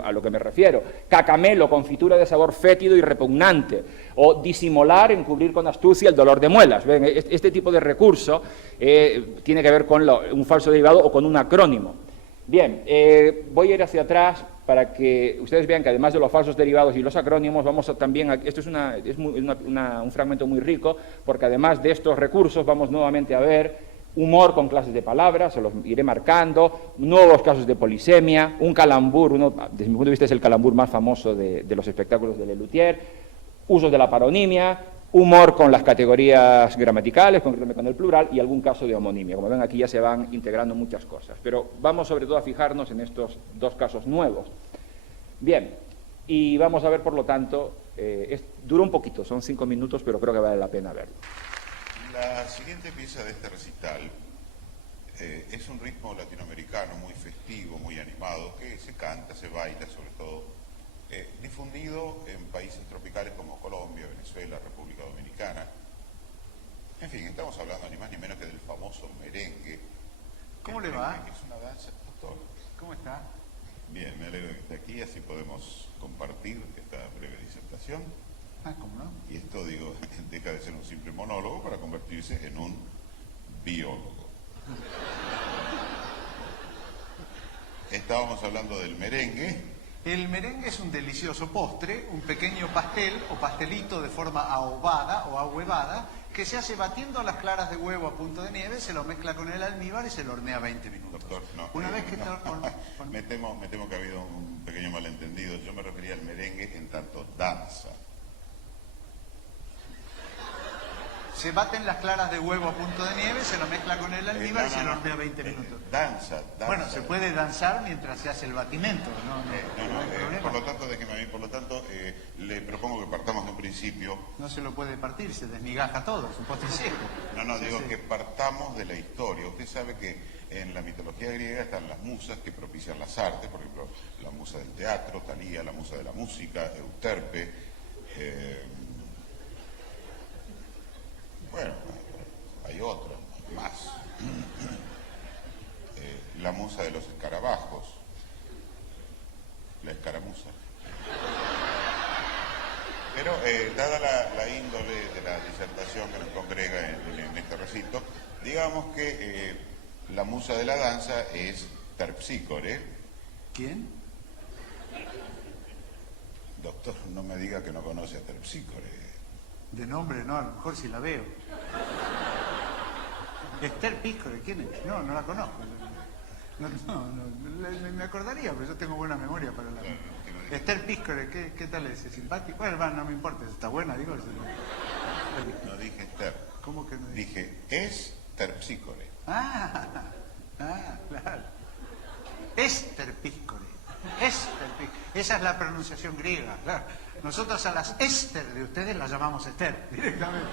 a lo que me refiero. Cacamelo, confitura de sabor fétido y repugnante. O disimular, encubrir con astucia el dolor de muelas. ¿Ven? Este tipo de recurso tiene que ver con un falso derivado o con un acrónimo. Bien, voy a ir hacia atrás para que ustedes vean que además de los falsos derivados y los acrónimos, vamos a también, esto es un fragmento muy rico, porque además de estos recursos vamos nuevamente a ver humor con clases de palabras, se los iré marcando, nuevos casos de polisemia, un calambur, desde mi punto de vista es el calambur más famoso de los espectáculos de Lelutier, usos de la paronimia, humor con las categorías gramaticales, concretamente con el plural, y algún caso de homonimia. Como ven, aquí ya se van integrando muchas cosas, pero vamos sobre todo a fijarnos en estos dos casos nuevos. Bien, y vamos a ver, por lo tanto, dura un poquito, son 5 minutos, pero creo que vale la pena verlo. La siguiente pieza de este recital es un ritmo latinoamericano muy festivo, muy animado, que se canta, se baila sobre todo, difundido en países tropicales como Colombia, Venezuela, República Dominicana. En fin, estamos hablando ni más ni menos que del famoso merengue. ¿Cómo le va? Es una danza, doctor. ¿Cómo está? Bien, me alegro que esté aquí, así podemos compartir esta breve disertación. Ah, ¿cómo no? Y esto, digo, deja de ser un simple monólogo para convertirse en un biólogo. Estábamos hablando del merengue. El merengue es un delicioso postre, un pequeño pastel o pastelito de forma ahogada o ahuevada que se hace batiendo las claras de huevo a punto de nieve, se lo mezcla con el almíbar y se lo hornea 20 minutos. Doctor, no. Una vez que Me temo que ha habido un pequeño malentendido. Yo me refería al merengue en tanto danza. se baten las claras de huevo a punto de nieve, se lo mezcla con el almíbar y se lo hornea 20 minutos. Danza. Bueno, se puede danzar mientras se hace el batimento, no hay problema. Por lo tanto, déjeme a mí, le propongo que partamos de un principio. No se lo puede partir, se desmigaja todo, es un postre seco. No, digo que partamos de la historia. Usted sabe que en la mitología griega están las musas que propician las artes, por ejemplo, la musa del teatro, Talía, la musa de la música, Euterpe, bueno, hay otras más. La musa de los escarabajos, la escaramuza. Pero dada la índole de la disertación que nos congrega en este recinto, digamos que la musa de la danza es Terpsícore. ¿Quién? Doctor, no me diga que no conoce a Terpsícore. De nombre no, a lo mejor si la veo. Esther Píscore, ¿quién es? No la conozco. No, me acordaría, pero yo tengo buena memoria para la... Esther Píscore, ¿qué tal es? ¿Es simpático? Bueno, no me importa, está buena, digo. No dije Esther. ¿Cómo que no dije? Dije, es Terpsícore. Claro. Esther Píscore. Esther Píscore. Esa es la pronunciación griega, claro. Nosotros a las Esther de ustedes las llamamos Esther, directamente.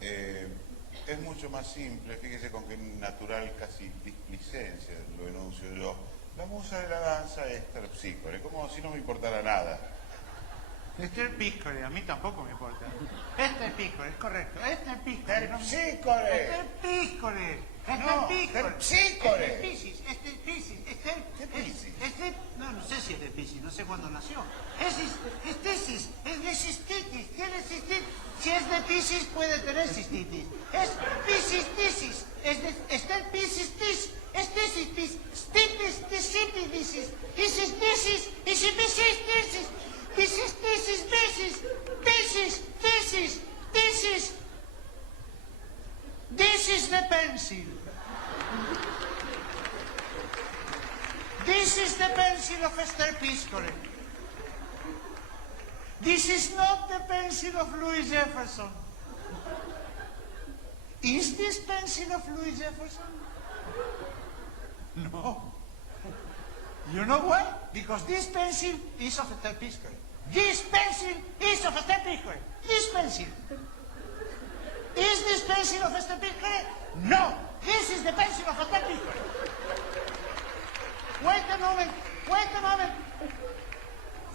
Es mucho más simple, fíjese con qué natural casi displicencia lo enuncio yo. La musa de la danza es Terpsícore, como si no me importara nada. Esther Píscore, a mí tampoco me importa. Esther Píscore, es correcto. Esther Píscore. Terpsícore. Esther Píscore. No, Terpsícore. Esther Piscis. No sé si es de Piscis, no sé cuándo nació. Es Tesis, es de cistitis, tiene cistitis. Si es de Piscis puede tener cistitis. Es Piscis, es de Esther Piscis, es tesis, stitis, tisitis, isis tesis, isipisis tesis. This is tesis. This is the pencil. This is the pencil of Esther Píscore. This is not the pencil of Louis Jefferson. Is this pencil of Louis Jefferson? No. You know why? Because this pencil is of Esther Píscore. This pencil is of Esther Píscore. This pencil. Is this pencil of Esther Píscore? No. This is the pencil of Esther Píscore. Wait a moment.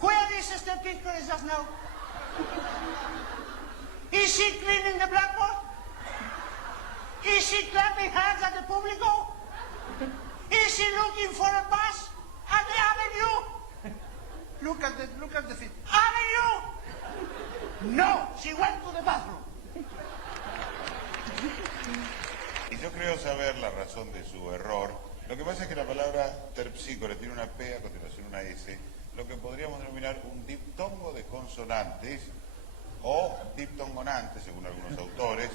Where is Esther Píscore just now? Is he cleaning the blackboard? Is he clapping hands at the público? Is he looking for a bus at the avenue? Look at the feet. Avenue! No, she went to the bathroom. Y yo creo saber la razón de su error. Lo que pasa es que la palabra terpsícore tiene una P a continuación una S, lo que podríamos denominar un diptongo de consonantes o diptongonante, según algunos autores.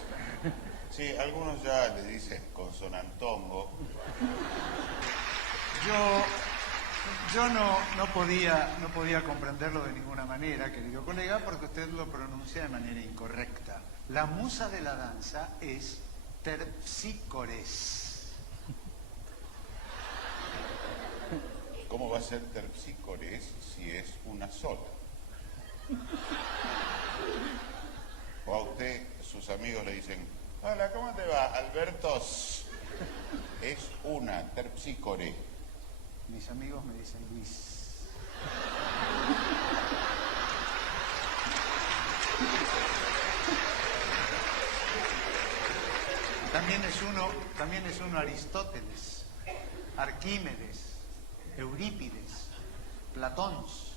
Sí, algunos ya le dicen consonantongo. Yo no podía comprenderlo de ninguna manera, querido colega, porque usted lo pronuncia de manera incorrecta. La musa de la danza es terpsícores. ¿Cómo va a ser terpsícores si es una sola? O a usted, sus amigos le dicen, hola, ¿cómo te va, Albertos? Es una terpsícore. Mis amigos me dicen Luis. También es uno Aristóteles, Arquímedes, Eurípides, Platóns,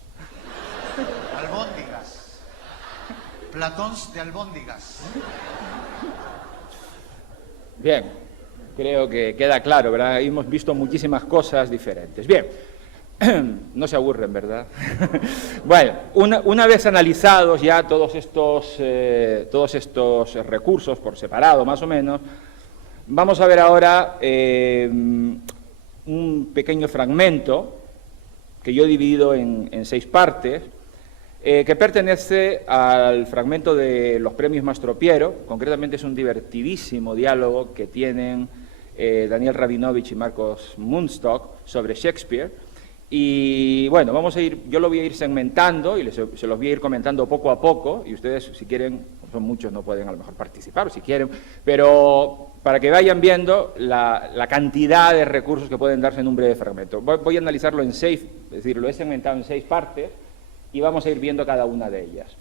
albóndigas, Platóns de albóndigas. Bien, creo que queda claro, ¿verdad? Hemos visto muchísimas cosas diferentes. Bien, no se aburren, ¿verdad? Bueno, una vez analizados ya todos estos recursos por separado, más o menos, vamos a ver ahora un pequeño fragmento que yo he dividido en 6 partes, que pertenece al fragmento de los premios Mastropiero. Concretamente es un divertidísimo diálogo que tienen Daniel Rabinovich y Marcos Mundstock sobre Shakespeare. Y bueno, yo lo voy a ir segmentando y se los voy a ir comentando poco a poco, y ustedes, si quieren, son muchos, no pueden a lo mejor participar, o si quieren, pero para que vayan viendo la cantidad de recursos que pueden darse en un breve fragmento. Voy a analizarlo en 6, es decir, lo he segmentado en 6 partes, y vamos a ir viendo cada una de ellas.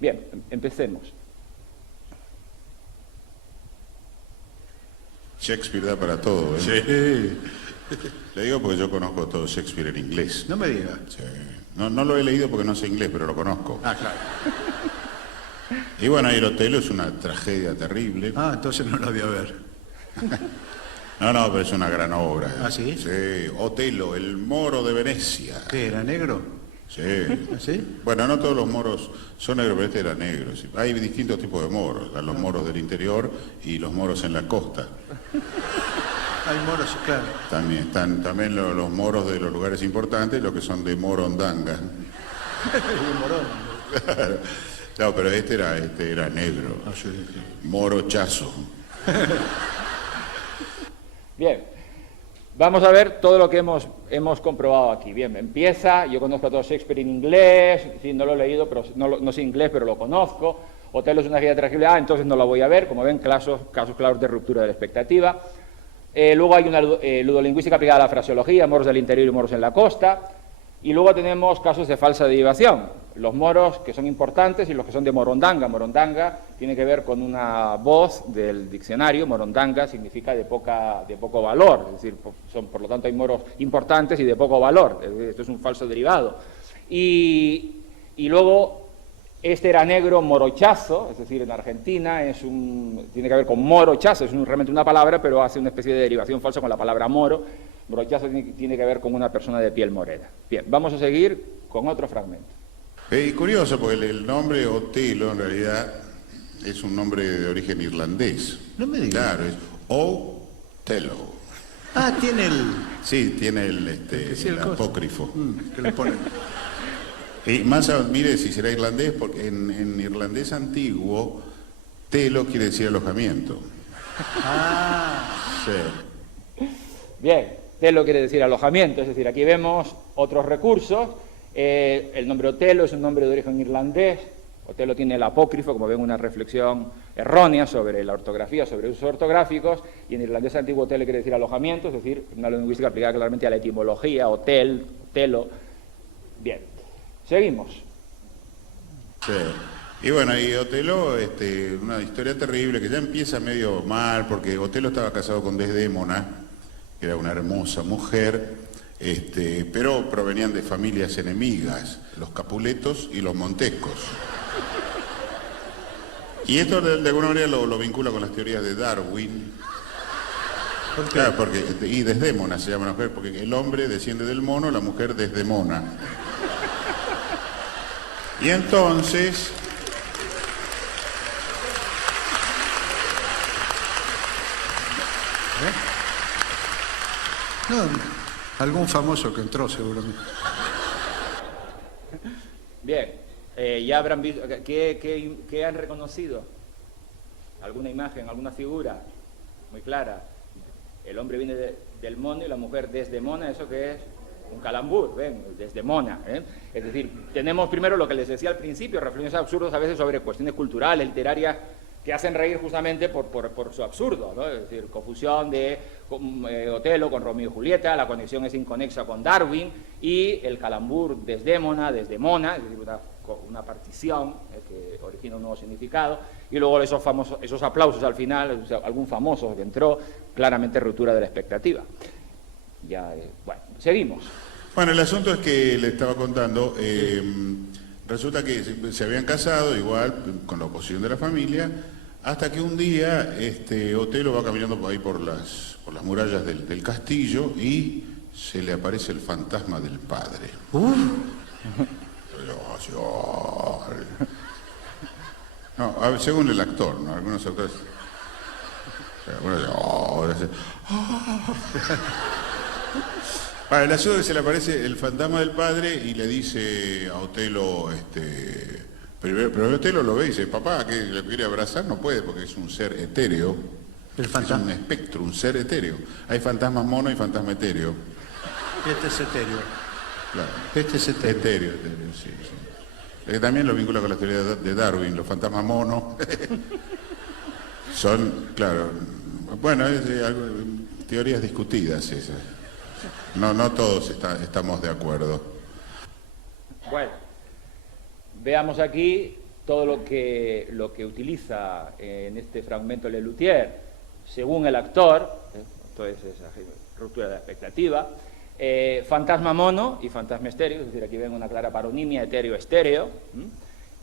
Bien, empecemos. Shakespeare da para todo, ¿eh? Sí. Le digo porque yo conozco todo Shakespeare en inglés. No me diga. Sí. No lo he leído porque no sé inglés, pero lo conozco. Ah, claro. Y bueno, el Otelo es una tragedia terrible. Ah, entonces no lo voy a ver. No, pero es una gran obra. ¿Ah, sí? Sí, Otelo, el moro de Venecia. ¿Qué, era negro? Sí. ¿Ah, sí? Bueno, no todos los moros son negros, pero este era negro. Sí. Hay distintos tipos de moros. Están los moros del interior y los moros en la costa. Hay moros, claro. También están los moros de los lugares importantes, los que son de morondanga. Claro. No, pero este era negro. Ah, sí, sí. Morochazo. Bien, vamos a ver todo lo que hemos comprobado aquí. Bien, empieza, yo conozco a todo Shakespeare en inglés, sí, no lo he leído, pero no sé inglés, pero lo conozco. Otelo es una tragedia terrible, entonces no la voy a ver, como ven, casos claros de ruptura de la expectativa. Luego hay una ludolingüística aplicada a la fraseología, moros del interior y moros en la costa. Y luego tenemos casos de falsa derivación, los moros que son importantes y los que son de morondanga. Morondanga tiene que ver con una voz del diccionario, morondanga significa de poco valor, es decir, por lo tanto hay moros importantes y de poco valor, esto es un falso derivado. Y luego este era negro, morochazo, es decir, en Argentina tiene que ver con morochazo, es realmente una palabra, pero hace una especie de derivación falsa con la palabra moro. Morochazo tiene que ver con una persona de piel morena. Bien, vamos a seguir con otro fragmento. Y curioso, porque el nombre Otelo en realidad es un nombre de origen irlandés. No me digas. Claro, es Otelo. Ah, tiene el... Sí, tiene el apócrifo. que le ponen. Y más, mire si será irlandés, porque en irlandés antiguo, telo quiere decir alojamiento. Ah. Sí. Bien, telo quiere decir alojamiento, es decir, aquí vemos otros recursos. El nombre Otelo es un nombre de origen irlandés. Otelo tiene el apócrifo, como ven, una reflexión errónea sobre la ortografía, sobre usos ortográficos, y en irlandés antiguo Otelo quiere decir alojamiento, es decir, una lingüística aplicada claramente a la etimología, hotel, telo. Bien. Seguimos. Sí. Y bueno, y Otelo, una historia terrible que ya empieza medio mal, porque Otelo estaba casado con Desdémona, que era una hermosa mujer, pero provenían de familias enemigas, los Capuletos y los Montescos. Y esto de alguna manera lo vincula con las teorías de Darwin. Claro, y Desdémona se llama la mujer, porque el hombre desciende del mono, la mujer Desdemona. Y entonces... No, algún famoso que entró seguramente. Bien, ya habrán visto, ¿qué han reconocido? ¿Alguna imagen, alguna figura muy clara? El hombre viene del mono y la mujer Desdemona, ¿eso qué es? Un calambur, ¿ven? Desdemona, ¿eh? Es decir, tenemos primero lo que les decía al principio, reflexiones absurdas a veces sobre cuestiones culturales, literarias, que hacen reír justamente por su absurdo, ¿no? Es decir, confusión de Otelo con Romeo y Julieta, la conexión es inconexa con Darwin, y el calambur Desdémona, Desdemona, es decir, una partición que origina un nuevo significado, y luego esos aplausos al final, o sea, algún famoso que entró, claramente ruptura de la expectativa. Ya, bueno, seguimos. Bueno, el asunto es que le estaba contando, resulta que se habían casado igual con la oposición de la familia, hasta que un día Otelo va caminando ahí por las murallas del castillo y se le aparece el fantasma del padre. No, a ver, según el actor, ¿no? Algunos actores... Bueno, el asunto es que se le aparece el fantasma del padre y le dice a Otelo, pero Otelo lo ve y dice, papá, que lo quiere abrazar, no puede porque es un ser etéreo. El fantasma. Es un espectro, un ser etéreo. Hay fantasmas mono y fantasma etéreo. Este es etéreo. Claro. Este es etéreo. Etéreo, sí. También lo vincula con la teoría de Darwin, los fantasmas monos son, claro, bueno, teorías discutidas esas. No todos estamos de acuerdo. Bueno, veamos aquí todo lo que utiliza en este fragmento Lelutier, según el actor, esto es esa ruptura de la expectativa, fantasma mono y fantasma estéreo, es decir, aquí ven una clara paronimia etéreo-estéreo,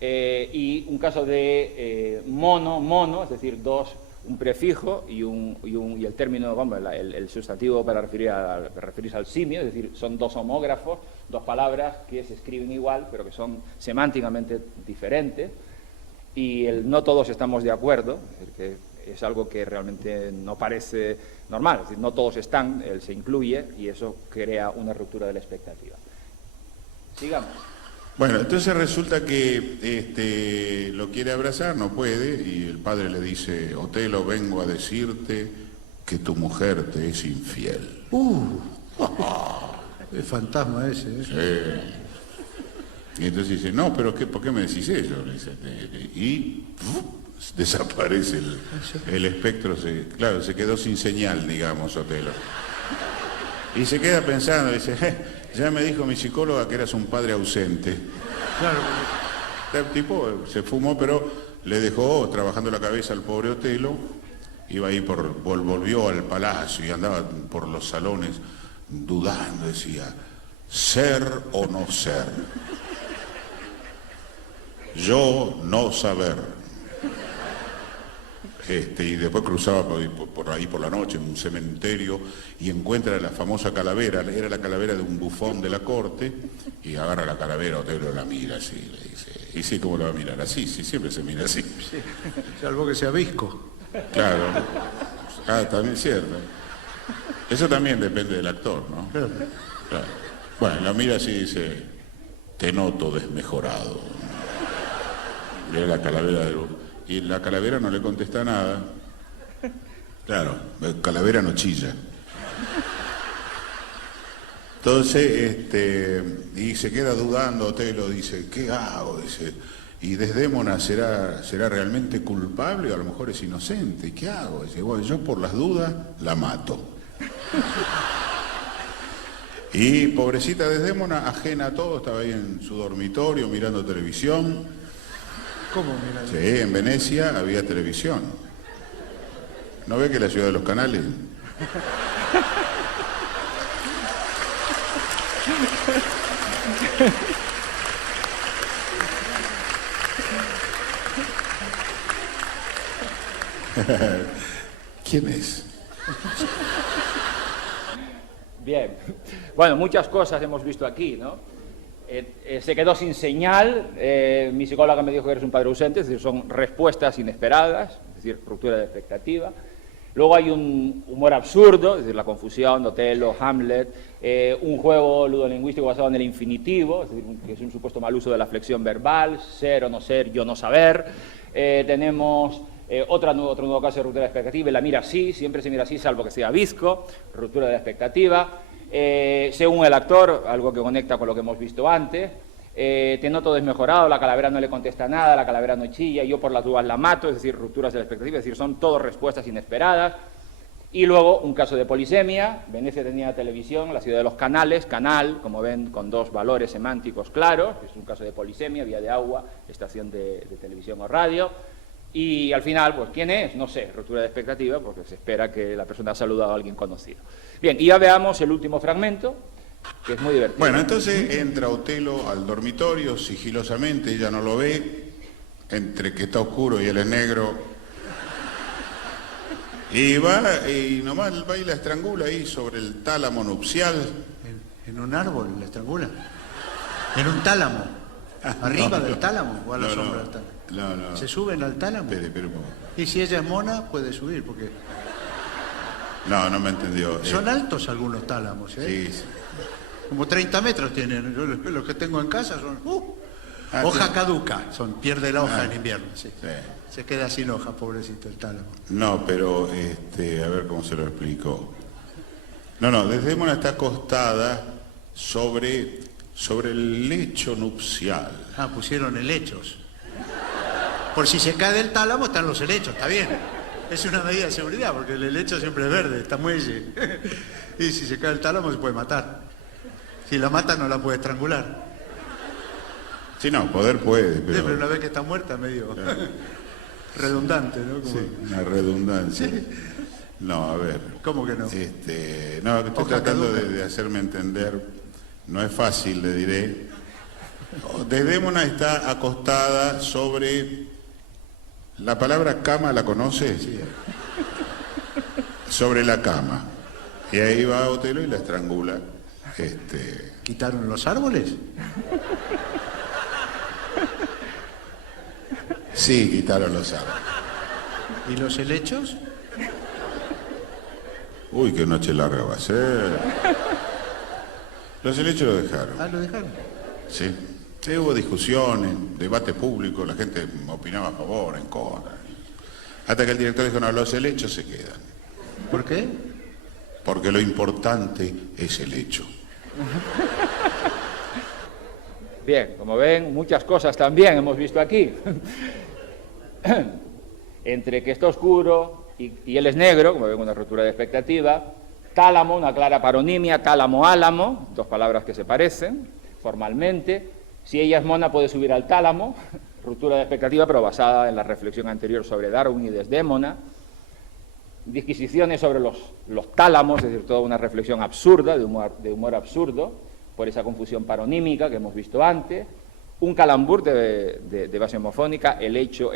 y un caso de mono, es decir, un prefijo y el término, vamos, el sustantivo para referirse al simio, es decir, son dos homógrafos, dos palabras que se escriben igual, pero que son semánticamente diferentes, y no todos estamos de acuerdo, es decir, que es algo que realmente no parece normal, es decir, no todos están, él se incluye, y eso crea una ruptura de la expectativa. Sigamos. Bueno, entonces resulta que lo quiere abrazar, no puede, y el padre le dice, Otelo, vengo a decirte que tu mujer te es infiel. El fantasma ese, ¿eh? Sí. Y entonces dice, no, pero ¿por qué me decís eso? Le dice, y desaparece el espectro, claro, se quedó sin señal, digamos, Otelo. Y se queda pensando, dice, ya me dijo mi psicóloga que eras un padre ausente. Claro. El tipo se fumó, pero le dejó trabajando la cabeza al pobre Otelo. Iba ahí volvió al palacio y andaba por los salones dudando, decía, ser o no ser. Yo no saber. Y después cruzaba por ahí por la noche en un cementerio y encuentra la famosa calavera, era la calavera de un bufón de la corte, y agarra la calavera, Otelo la mira así, le dice, y sí, ¿cómo lo va a mirar? Así, sí, siempre se mira así. Sí. Salvo que sea visco. Claro. También es cierto. Eso también depende del actor, ¿no? Claro. Claro. Bueno, la mira así y dice, te noto desmejorado. Mira la calavera del bufón. Y la calavera no le contesta nada. Claro, la calavera no chilla. Entonces, y se queda dudando Otelo, dice, ¿qué hago? Dice, y Desdémona será realmente culpable o a lo mejor es inocente. ¿Qué hago? Dice, bueno, yo por las dudas la mato. Y pobrecita Desdémona, ajena a todo, estaba ahí en su dormitorio mirando televisión. ¿Cómo mira? Sí, en Venecia había televisión. ¿No ve que es la ciudad de los canales? ¿Quién es? Bien. Bueno, muchas cosas hemos visto aquí, ¿no? Se quedó sin señal. Mi psicóloga me dijo que eres un padre ausente, es decir, son respuestas inesperadas, es decir, ruptura de expectativa. Luego hay un humor absurdo, es decir, la confusión, Otelo, Hamlet, un juego ludolingüístico basado en el infinitivo, es decir, que es un supuesto mal uso de la flexión verbal, ser o no ser, yo no saber. Tenemos otro nuevo caso de ruptura de expectativa, la mira así, siempre se mira así, salvo que sea visco, ruptura de expectativa. Según el actor, algo que conecta con lo que hemos visto antes, te noto desmejorado, la calavera no le contesta nada, la calavera no chilla, yo por las dudas la mato, es decir, rupturas de la expectativa, es decir, son todo respuestas inesperadas. Y luego un caso de polisemia. Venecia tenía televisión, la ciudad de los canales, canal, como ven, con dos valores semánticos claros, es un caso de polisemia, vía de agua, estación de televisión o radio. Y al final, pues, ¿quién es? No sé, ruptura de expectativa, porque se espera que la persona ha saludado a alguien conocido. Bien, y ya veamos el último fragmento, que es muy divertido. Bueno, entonces entra Otelo al dormitorio sigilosamente, ella no lo ve, entre que está oscuro y él es negro. Y va y nomás va y la estrangula ahí sobre el tálamo nupcial. ¿En un árbol la estrangula? ¿En un tálamo? ¿Arriba del tálamo o a la sombra del tálamo? No. ¿Se suben al tálamo? Espere. Y si ella es mona, puede subir, porque... No me entendió. Son altos algunos tálamos, ¿eh? Sí. Como 30 metros tienen. Yo los que tengo en casa son... hoja caduca. Pierde la hoja en invierno, sí. Se queda sin hoja, pobrecito el tálamo. No, pero, a ver cómo se lo explico. No, Desdémona está acostada sobre el lecho nupcial. Ah, pusieron helechos. Por si se cae del tálamo están los helechos, está bien. Es una medida de seguridad, porque el helecho siempre es verde, está muelle. Y si se cae el tálamo se puede matar. Si la mata no la puede estrangular. Sí, no, poder puede, Sí, pero una vez que está muerta, medio redundante, ¿no? Como... Sí, una redundancia. No, a ver. ¿Cómo que no? No, estoy Hoja tratando caduca. de hacerme entender. No es fácil, le diré. Desdémona está acostada sobre... ¿La palabra cama la conoce? Sí. Sobre la cama. Y ahí va Otelo y la estrangula. ¿Quitaron los árboles? Sí, quitaron los árboles. ¿Y los helechos? Uy, qué noche larga va a ser. Los helechos lo dejaron. Ah, lo dejaron. Sí. Sí, hubo discusiones, debate público, la gente opinaba a favor, en contra. Hasta que el director dijo, no, los helechos se quedan. ¿Por qué? Porque lo importante es el hecho. Bien, como ven, muchas cosas también hemos visto aquí. Entre que está oscuro y él es negro, como ven, una ruptura de expectativa. Tálamo, una clara paronimia, tálamo-álamo, dos palabras que se parecen formalmente. Si ella es mona, puede subir al tálamo, ruptura de expectativa, pero basada en la reflexión anterior sobre Darwin y Desdémona. Disquisiciones sobre los tálamos, es decir, toda una reflexión absurda, de humor absurdo, por esa confusión paronímica que hemos visto antes. Un calambur de base homofónica, el hecho,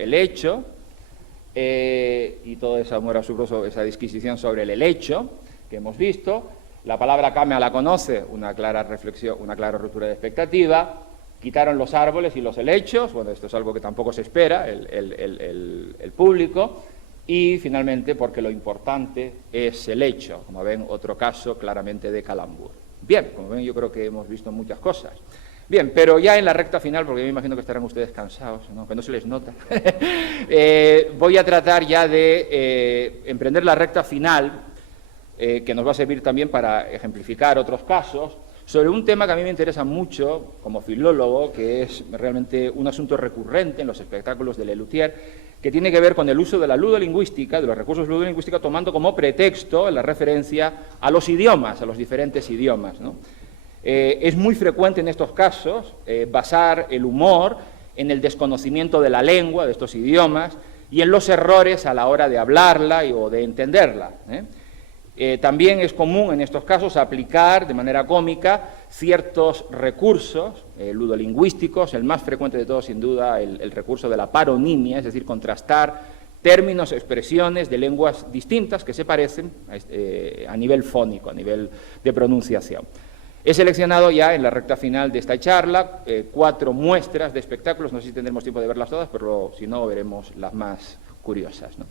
y todo ese humor absurdo, esa disquisición sobre el helecho que hemos visto. La palabra camea la conoce, una clara reflexión, una clara ruptura de expectativa. Quitaron los árboles y los helechos, bueno, esto es algo que tampoco se espera, el público. Y finalmente, porque lo importante es el hecho, como ven, otro caso claramente de calambur. Bien, como ven, yo creo que hemos visto muchas cosas. Bien, pero ya en la recta final, porque yo me imagino que estarán ustedes cansados, ¿no? Que no se les nota, voy a tratar ya de emprender la recta final, que nos va a servir también para ejemplificar otros casos, sobre un tema que a mí me interesa mucho como filólogo, que es realmente un asunto recurrente en los espectáculos de Lelutier, que tiene que ver con el uso de la ludolingüística, de los recursos ludolingüísticos, tomando como pretexto la referencia a los idiomas, a los diferentes idiomas, ¿no? Es muy frecuente en estos casos basar el humor en el desconocimiento de la lengua, de estos idiomas, y en los errores a la hora de hablarla o de entenderla. También es común en estos casos aplicar de manera cómica ciertos recursos ludolingüísticos, el más frecuente de todos sin duda el recurso de la paronimia, es decir, contrastar términos, expresiones de lenguas distintas que se parecen a nivel fónico, a nivel de pronunciación. He seleccionado ya en la recta final de esta charla 4 muestras de espectáculos, no sé si tendremos tiempo de verlas todas, pero si no, veremos las más curiosas, ¿no?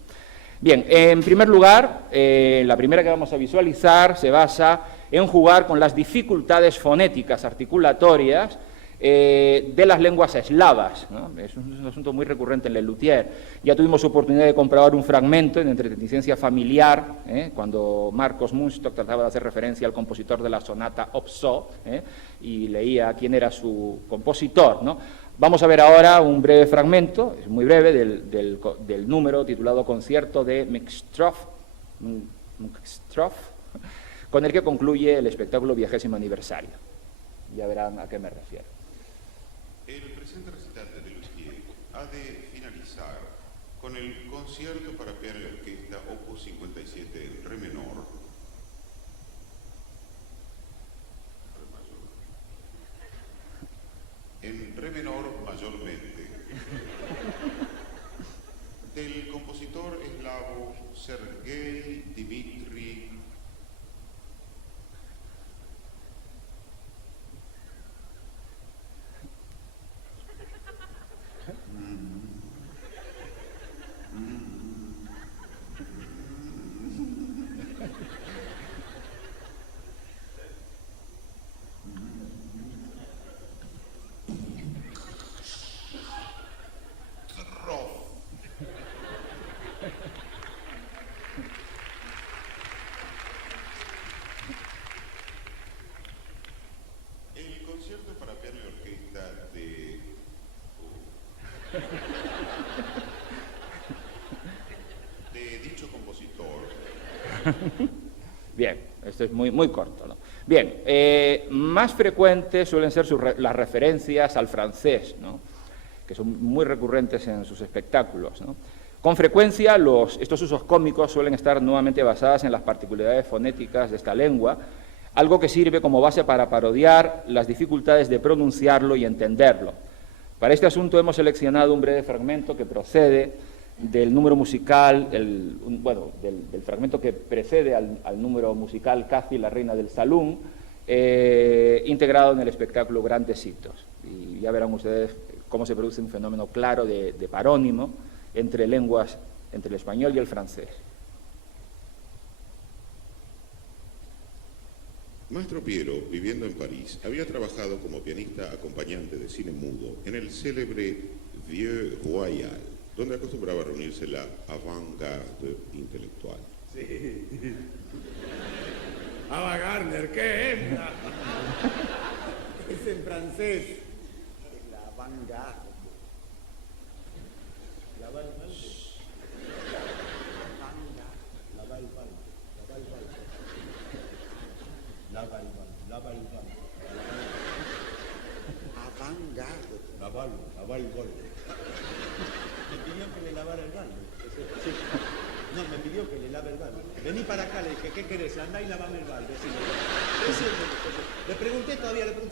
Bien, en primer lugar, la primera que vamos a visualizar se basa en jugar con las dificultades fonéticas articulatorias de las lenguas eslavas, ¿no? Es un asunto muy recurrente en Lelutier. Ya tuvimos oportunidad de comprobar un fragmento en Entreteniencia Familiar, cuando Marcos Munstock trataba de hacer referencia al compositor de la sonata Opso, y leía quién era su compositor, ¿no? Vamos a ver ahora un breve fragmento, es muy breve, del número titulado Concierto de Mixtroff, con el que concluye el espectáculo 20º aniversario. Ya verán a qué me refiero. El presente recital de Lelutier ha de finalizar con el concierto para piano y orquesta opus 57 en re menor, mayormente, del compositor eslavo Sergei Dmitri de dicho compositor. Bien, esto es muy corto, ¿no? Bien, más frecuentes suelen ser las referencias al francés, ¿no? Que son muy recurrentes en sus espectáculos, ¿no? Con frecuencia estos usos cómicos suelen estar nuevamente basadas en las particularidades fonéticas de esta lengua, algo que sirve como base para parodiar las dificultades de pronunciarlo y entenderlo. Para este asunto hemos seleccionado un breve fragmento que procede del número musical, del fragmento que precede al número musical Cathy, la reina del Salón, integrado en el espectáculo Grandes Hitos. Y ya verán ustedes cómo se produce un fenómeno claro de parónimo entre lenguas, entre el español y el francés. Mastro Piero, viviendo en París, había trabajado como pianista acompañante de cine mudo en el célebre Vieux Royal, donde acostumbraba a reunirse la avant-garde intelectual. Sí. Ava Gardner, ¿qué es? Es en francés. La avant-garde. La avant-garde. La avant-garde. Me pidió que le lavara el balde. Sí. No, me pidió que le lave el balde. Vení para acá, le dije, ¿qué querés? Andá y lavame el balde. Sí. Le pregunté,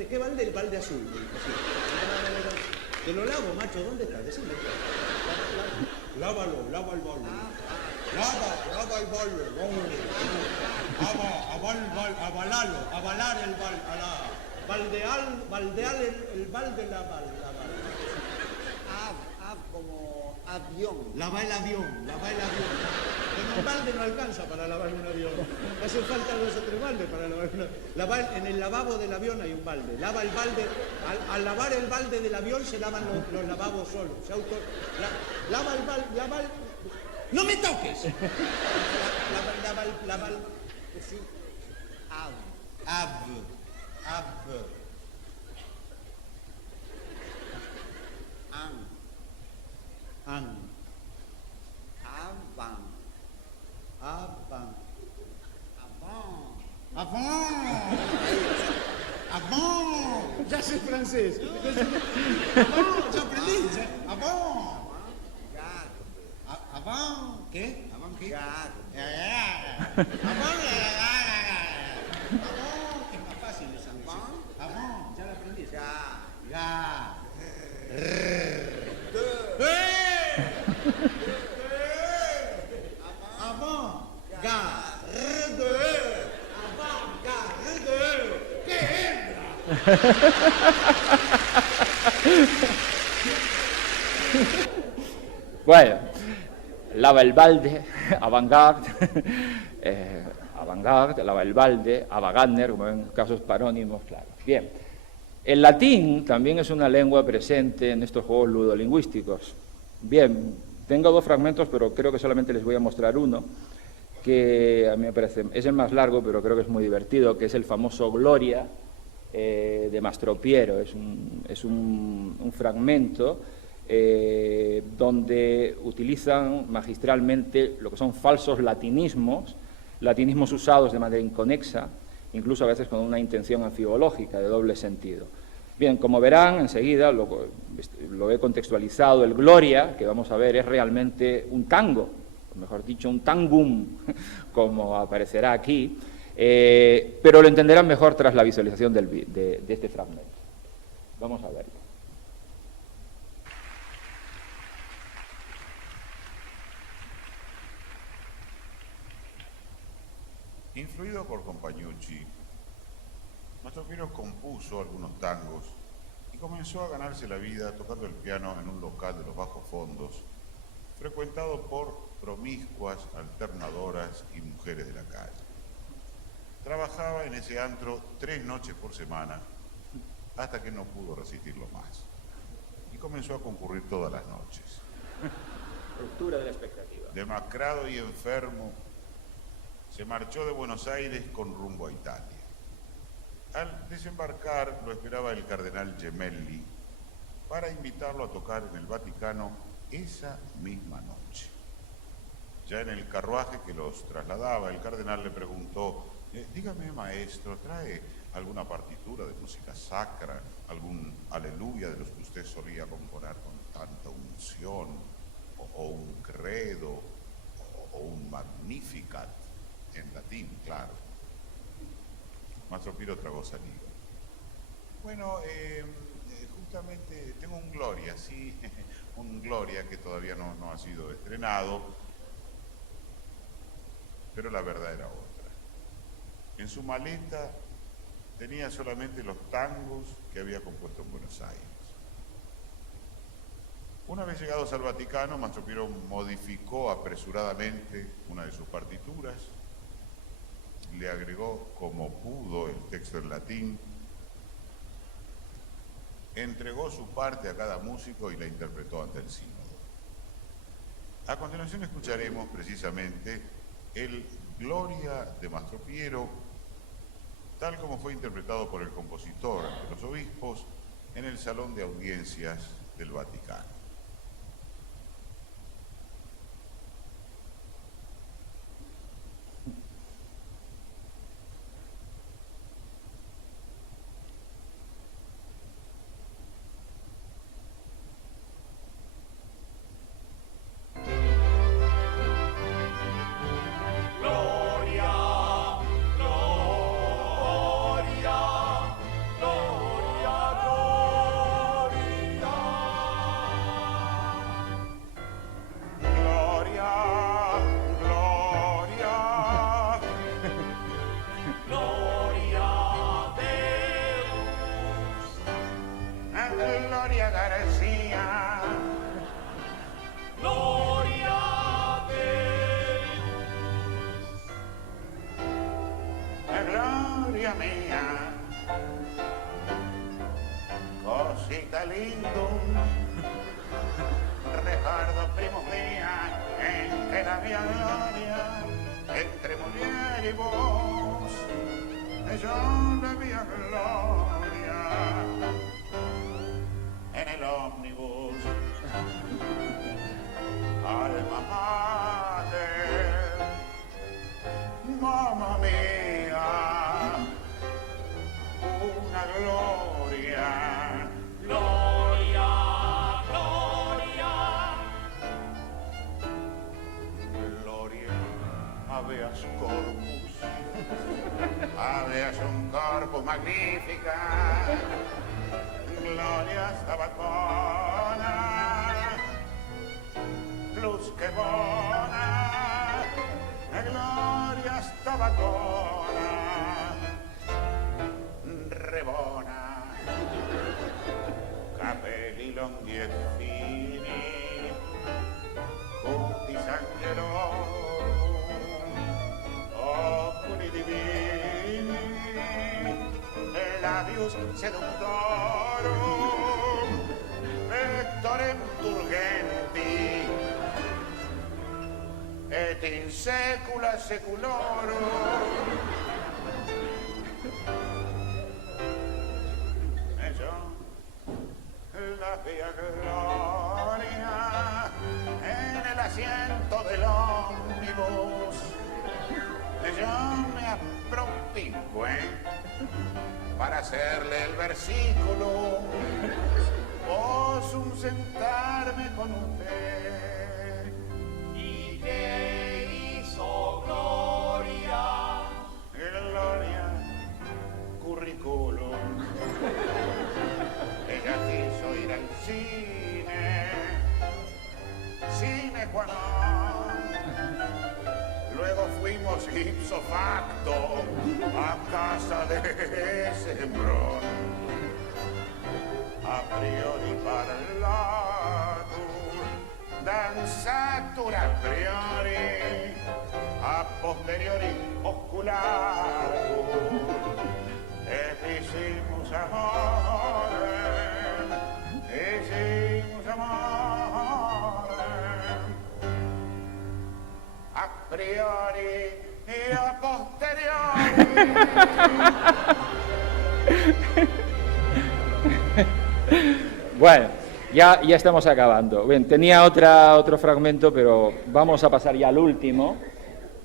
¿qué balde? El balde azul. Me dijo, sí. Te lo lavo, macho, ¿dónde está? Decime. Lávalo, lava el balde. Lava el balde. Avalar el balde. Baldear el balde, lava. Como avión. Lava el avión. Con un balde no alcanza para lavar un avión. Hace falta 2 o 3 baldes para lavar un avión. En el lavabo del avión hay un balde. Lava el balde. Al lavar el balde del avión se lavan los lavabos solos. Lava el balde. ¡No me toques! Lava el... Sí. Ab. Avant. Ya sé francés. Avant, ya aprendí. Avant. Avant, ¿qué? Avant, ¿qué? Avant, es más fácil esa lección. Avant, ya la aprendí. Avant, garde. Avant, garde. ¡Qué hembra! Bueno, lava el balde, avant-garde, avant-garde, lava el balde, Ava-Gardner, como ven, casos parónimos, claro. Bien, el latín también es una lengua presente en estos juegos ludolingüísticos. Bien, tengo dos fragmentos, pero creo que solamente les voy a mostrar uno, que a mí me parece, es el más largo, pero creo que es muy divertido, que es el famoso Gloria de Mastro Piero. Es un fragmento donde utilizan magistralmente lo que son falsos latinismos usados de manera inconexa, incluso a veces con una intención anfibológica, de doble sentido. Bien, como verán enseguida, lo he contextualizado, el Gloria, que vamos a ver, es realmente un tango, o mejor dicho, un tangum, como aparecerá aquí, pero lo entenderán mejor tras la visualización de este fragmento. Vamos a verlo. Influido por Compañucci, Mastro Piero compuso algunos tangos y comenzó a ganarse la vida tocando el piano en un local de los bajos fondos, frecuentado por promiscuas, alternadoras y mujeres de la calle. Trabajaba en ese antro 3 noches por semana hasta que no pudo resistirlo más y comenzó a concurrir todas las noches. Ruptura de la expectativa. Demacrado y enfermo, se marchó de Buenos Aires con rumbo a Italia. Al desembarcar lo esperaba el cardenal Gemelli para invitarlo a tocar en el Vaticano esa misma noche. Ya en el carruaje que los trasladaba, el cardenal le preguntó: dígame, maestro, ¿trae alguna partitura de música sacra, algún aleluya de los que usted solía componer con tanta unción, o un credo, o un magnificat? En latín, claro. Mastro Piero tragó saliva. Bueno, justamente tengo un Gloria, sí, un Gloria que todavía no ha sido estrenado, pero la verdad era otra. En su maleta tenía solamente los tangos que había compuesto en Buenos Aires. Una vez llegados al Vaticano, Mastro Piero modificó apresuradamente una de sus partituras, le agregó como pudo el texto en latín, entregó su parte a cada músico y la interpretó ante el sínodo. A continuación escucharemos precisamente el Gloria de Mastro Piero, tal como fue interpretado por el compositor ante los obispos en el Salón de Audiencias del Vaticano. Gloria García. Gloria Gloria mía. Cosita lindo. Recuerdo primos días en que la había gloria entre mujer y vos. Yo le vi a gloria en el ómnibus. Alma mater, mamma mía, una gloria. gloria. Gloria, gloria. Gloria, habeas corpus, habeas un corpus magnifica, gloria stabacona, plus que bona, gloria stabacona, rebona, capelli lunghi e fini, cutis angelorum, oculi divini, labius seductorum, pectorem turgenti, et in saecula saeculorum. Eso, la vía gloria en el asiento del ómnibus. Yo me apropinco, para hacerle el versículo, posum sentarme con usted. ¿Y qué hizo Gloria? Gloria, currículum. Ella quiso ir al cine qua non. Luego fuimos ipso facto a casa de Sembrón. A priori parlatur, danzatur a priori, a posteriori osculatur. Et hicimos amore, hicimos amore. A priori y a posteriori. Bueno, ya estamos acabando. Bien, tenía otro fragmento, pero vamos a pasar ya al último.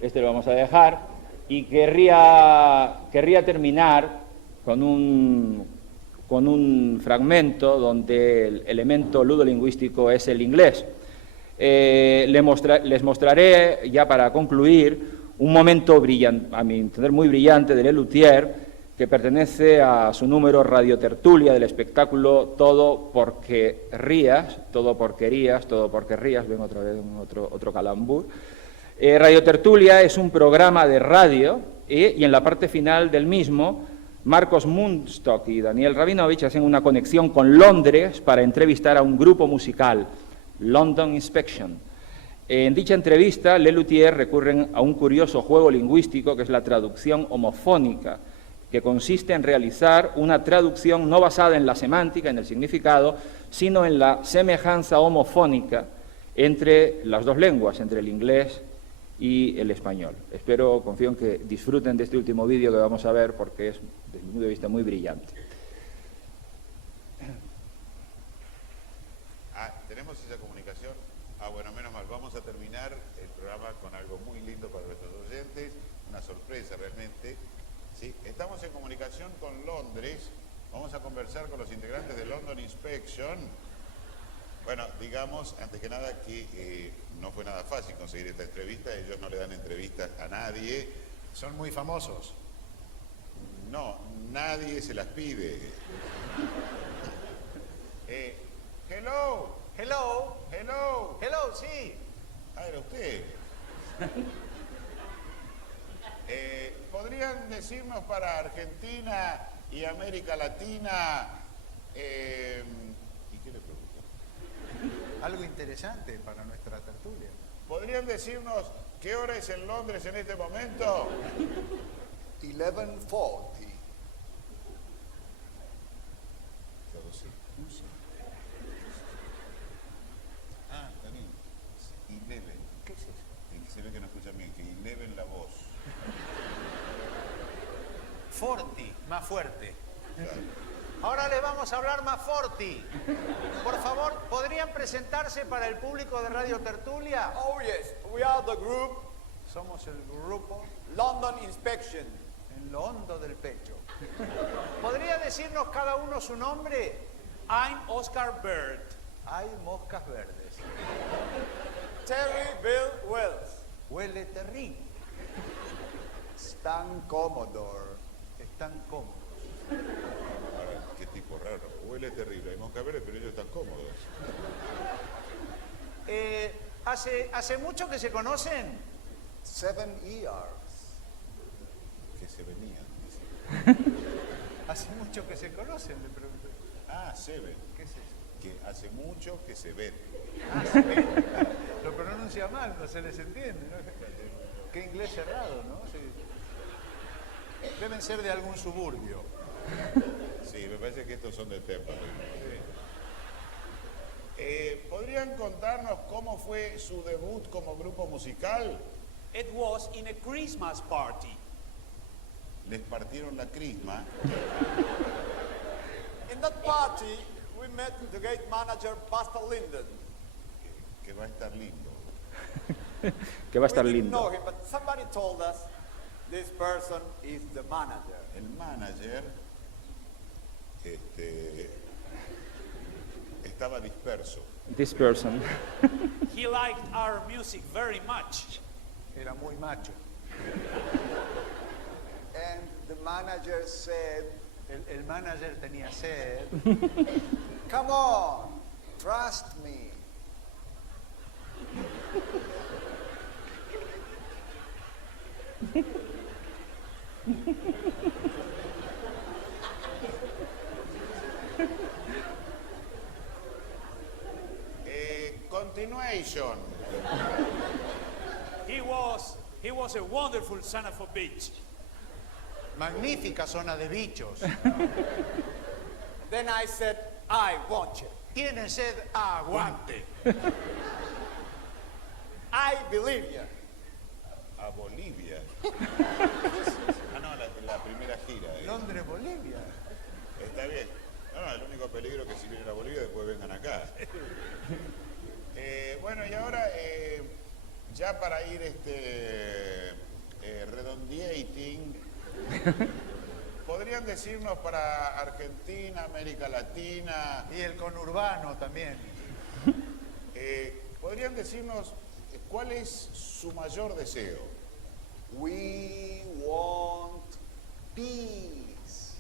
Este lo vamos a dejar. Y querría terminar con un fragmento donde el elemento ludolingüístico es el inglés. Les mostraré, ya para concluir, un momento brillante, a mi entender muy brillante, de Lelutier, que pertenece a su número Radiotertulia del espectáculo Todo porque rías, todo porque rías, ven otra vez otro calambur. Radiotertulia es un programa de radio y en la parte final del mismo, Marcos Mundstock y Daniel Rabinovich hacen una conexión con Londres para entrevistar a un grupo musical, London Inspection. En dicha entrevista, Lelutier recurren a un curioso juego lingüístico que es la traducción homofónica, que consiste en realizar una traducción no basada en la semántica, en el significado, sino en la semejanza homofónica entre las dos lenguas, entre el inglés y el español. Confío en que disfruten de este último vídeo que vamos a ver porque es, desde mi punto de vista, muy brillante. ¿Tenemos esa comunicación? Bueno, menos mal. Vamos a terminar el programa con algo muy lindo para nuestros oyentes, una sorpresa realmente. ¿Sí? Estamos en comunicación con Londres, vamos a conversar con los integrantes de London Inspection. Bueno, digamos, antes que nada, que no fue nada fácil conseguir esta entrevista, ellos no le dan entrevistas a nadie. Son muy famosos. No, nadie se las pide. Hello. Hello. Hello. Hello, sí. Ah, era usted. ¿Podrían decirnos para Argentina y América Latina, ¿y qué le pregunto? Algo interesante para nuestra tertulia. ¿Podrían decirnos qué hora es en Londres en este momento? 11:40. Ah, está bien. 11. ¿Qué es eso? Se ve que no escuchan bien, que 11 la voz. Forti, más fuerte. Claro. Ahora les vamos a hablar más forti. Por favor, ¿podrían presentarse para el público de Radio Tertulia? Oh yes, we are the group Somos el grupo London Inspection. en lo hondo del pecho. ¿Podría decirnos cada uno su nombre? I'm Oscar Bird. Hay moscas verdes. Terry Bill Wells. Huele terrible. Stan Commodore. Están cómodos. Ahora, qué tipo raro. Huele terrible. Hay mosca verde, pero ellos están cómodos. ¿Hace mucho que se conocen? 7 years. Que se venían. Hace mucho que se conocen, le pregunto. Ah, se ven. ¿Qué es eso? Que hace mucho que se ven. Ah, se ven. Lo pronuncia mal, no se les entiende, ¿no? Qué inglés cerrado, ¿no? Sí. Deben ser de algún suburbio. Sí, me parece que estos son de Tepa. ¿Podrían contarnos cómo fue su debut como grupo musical? It was in a Christmas party. Les partieron la crisma. In that party, we met the gate manager, Buster Linden. Que va a estar lindo. Que va a estar We didn't know lindo. him, but somebody told us this person is the manager. El manager estaba disperso. This person. He liked our music very much. Era muy macho. And the manager said, El manager tenía sed. come on, trust me. Continuation. He was a wonderful son of a bitch. Magnífica zona de bichos. Then I said, I want you. Tienen sed, aguante. I believe you. A Bolivia. Ah, no, la primera gira. Londres, Bolivia. Está bien. No, el único peligro es que si vienen a Bolivia después vengan acá. Bueno, y ahora, ya para ir redondeating, ¿podrían decirnos para Argentina, América Latina? Y el conurbano también. ¿Podrían decirnos cuál es su mayor deseo? We want peace.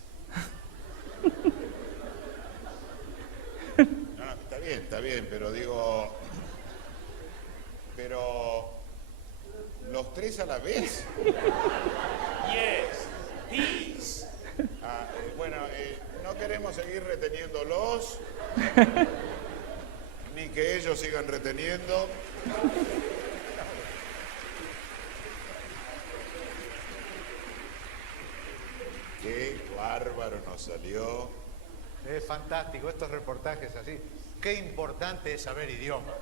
No, está bien, pero digo... Pero... ¿Los tres a la vez? Yes, peace. Ah, bueno, no queremos seguir reteniéndolos, ni que ellos sigan reteniendo. Qué bárbaro nos salió. Es fantástico estos reportajes así. Qué importante es saber idiomas.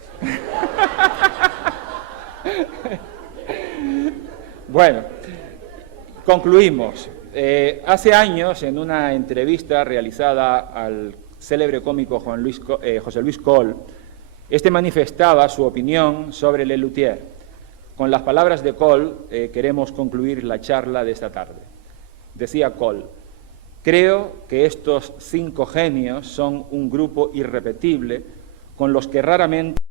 Bueno, concluimos. Hace años, en una entrevista realizada al célebre cómico José Luis Coll, este manifestaba su opinión sobre Lelutier. Con las palabras de Coll queremos concluir la charla de esta tarde. Decía Coll: creo que estos 5 genios son un grupo irrepetible con los que raramente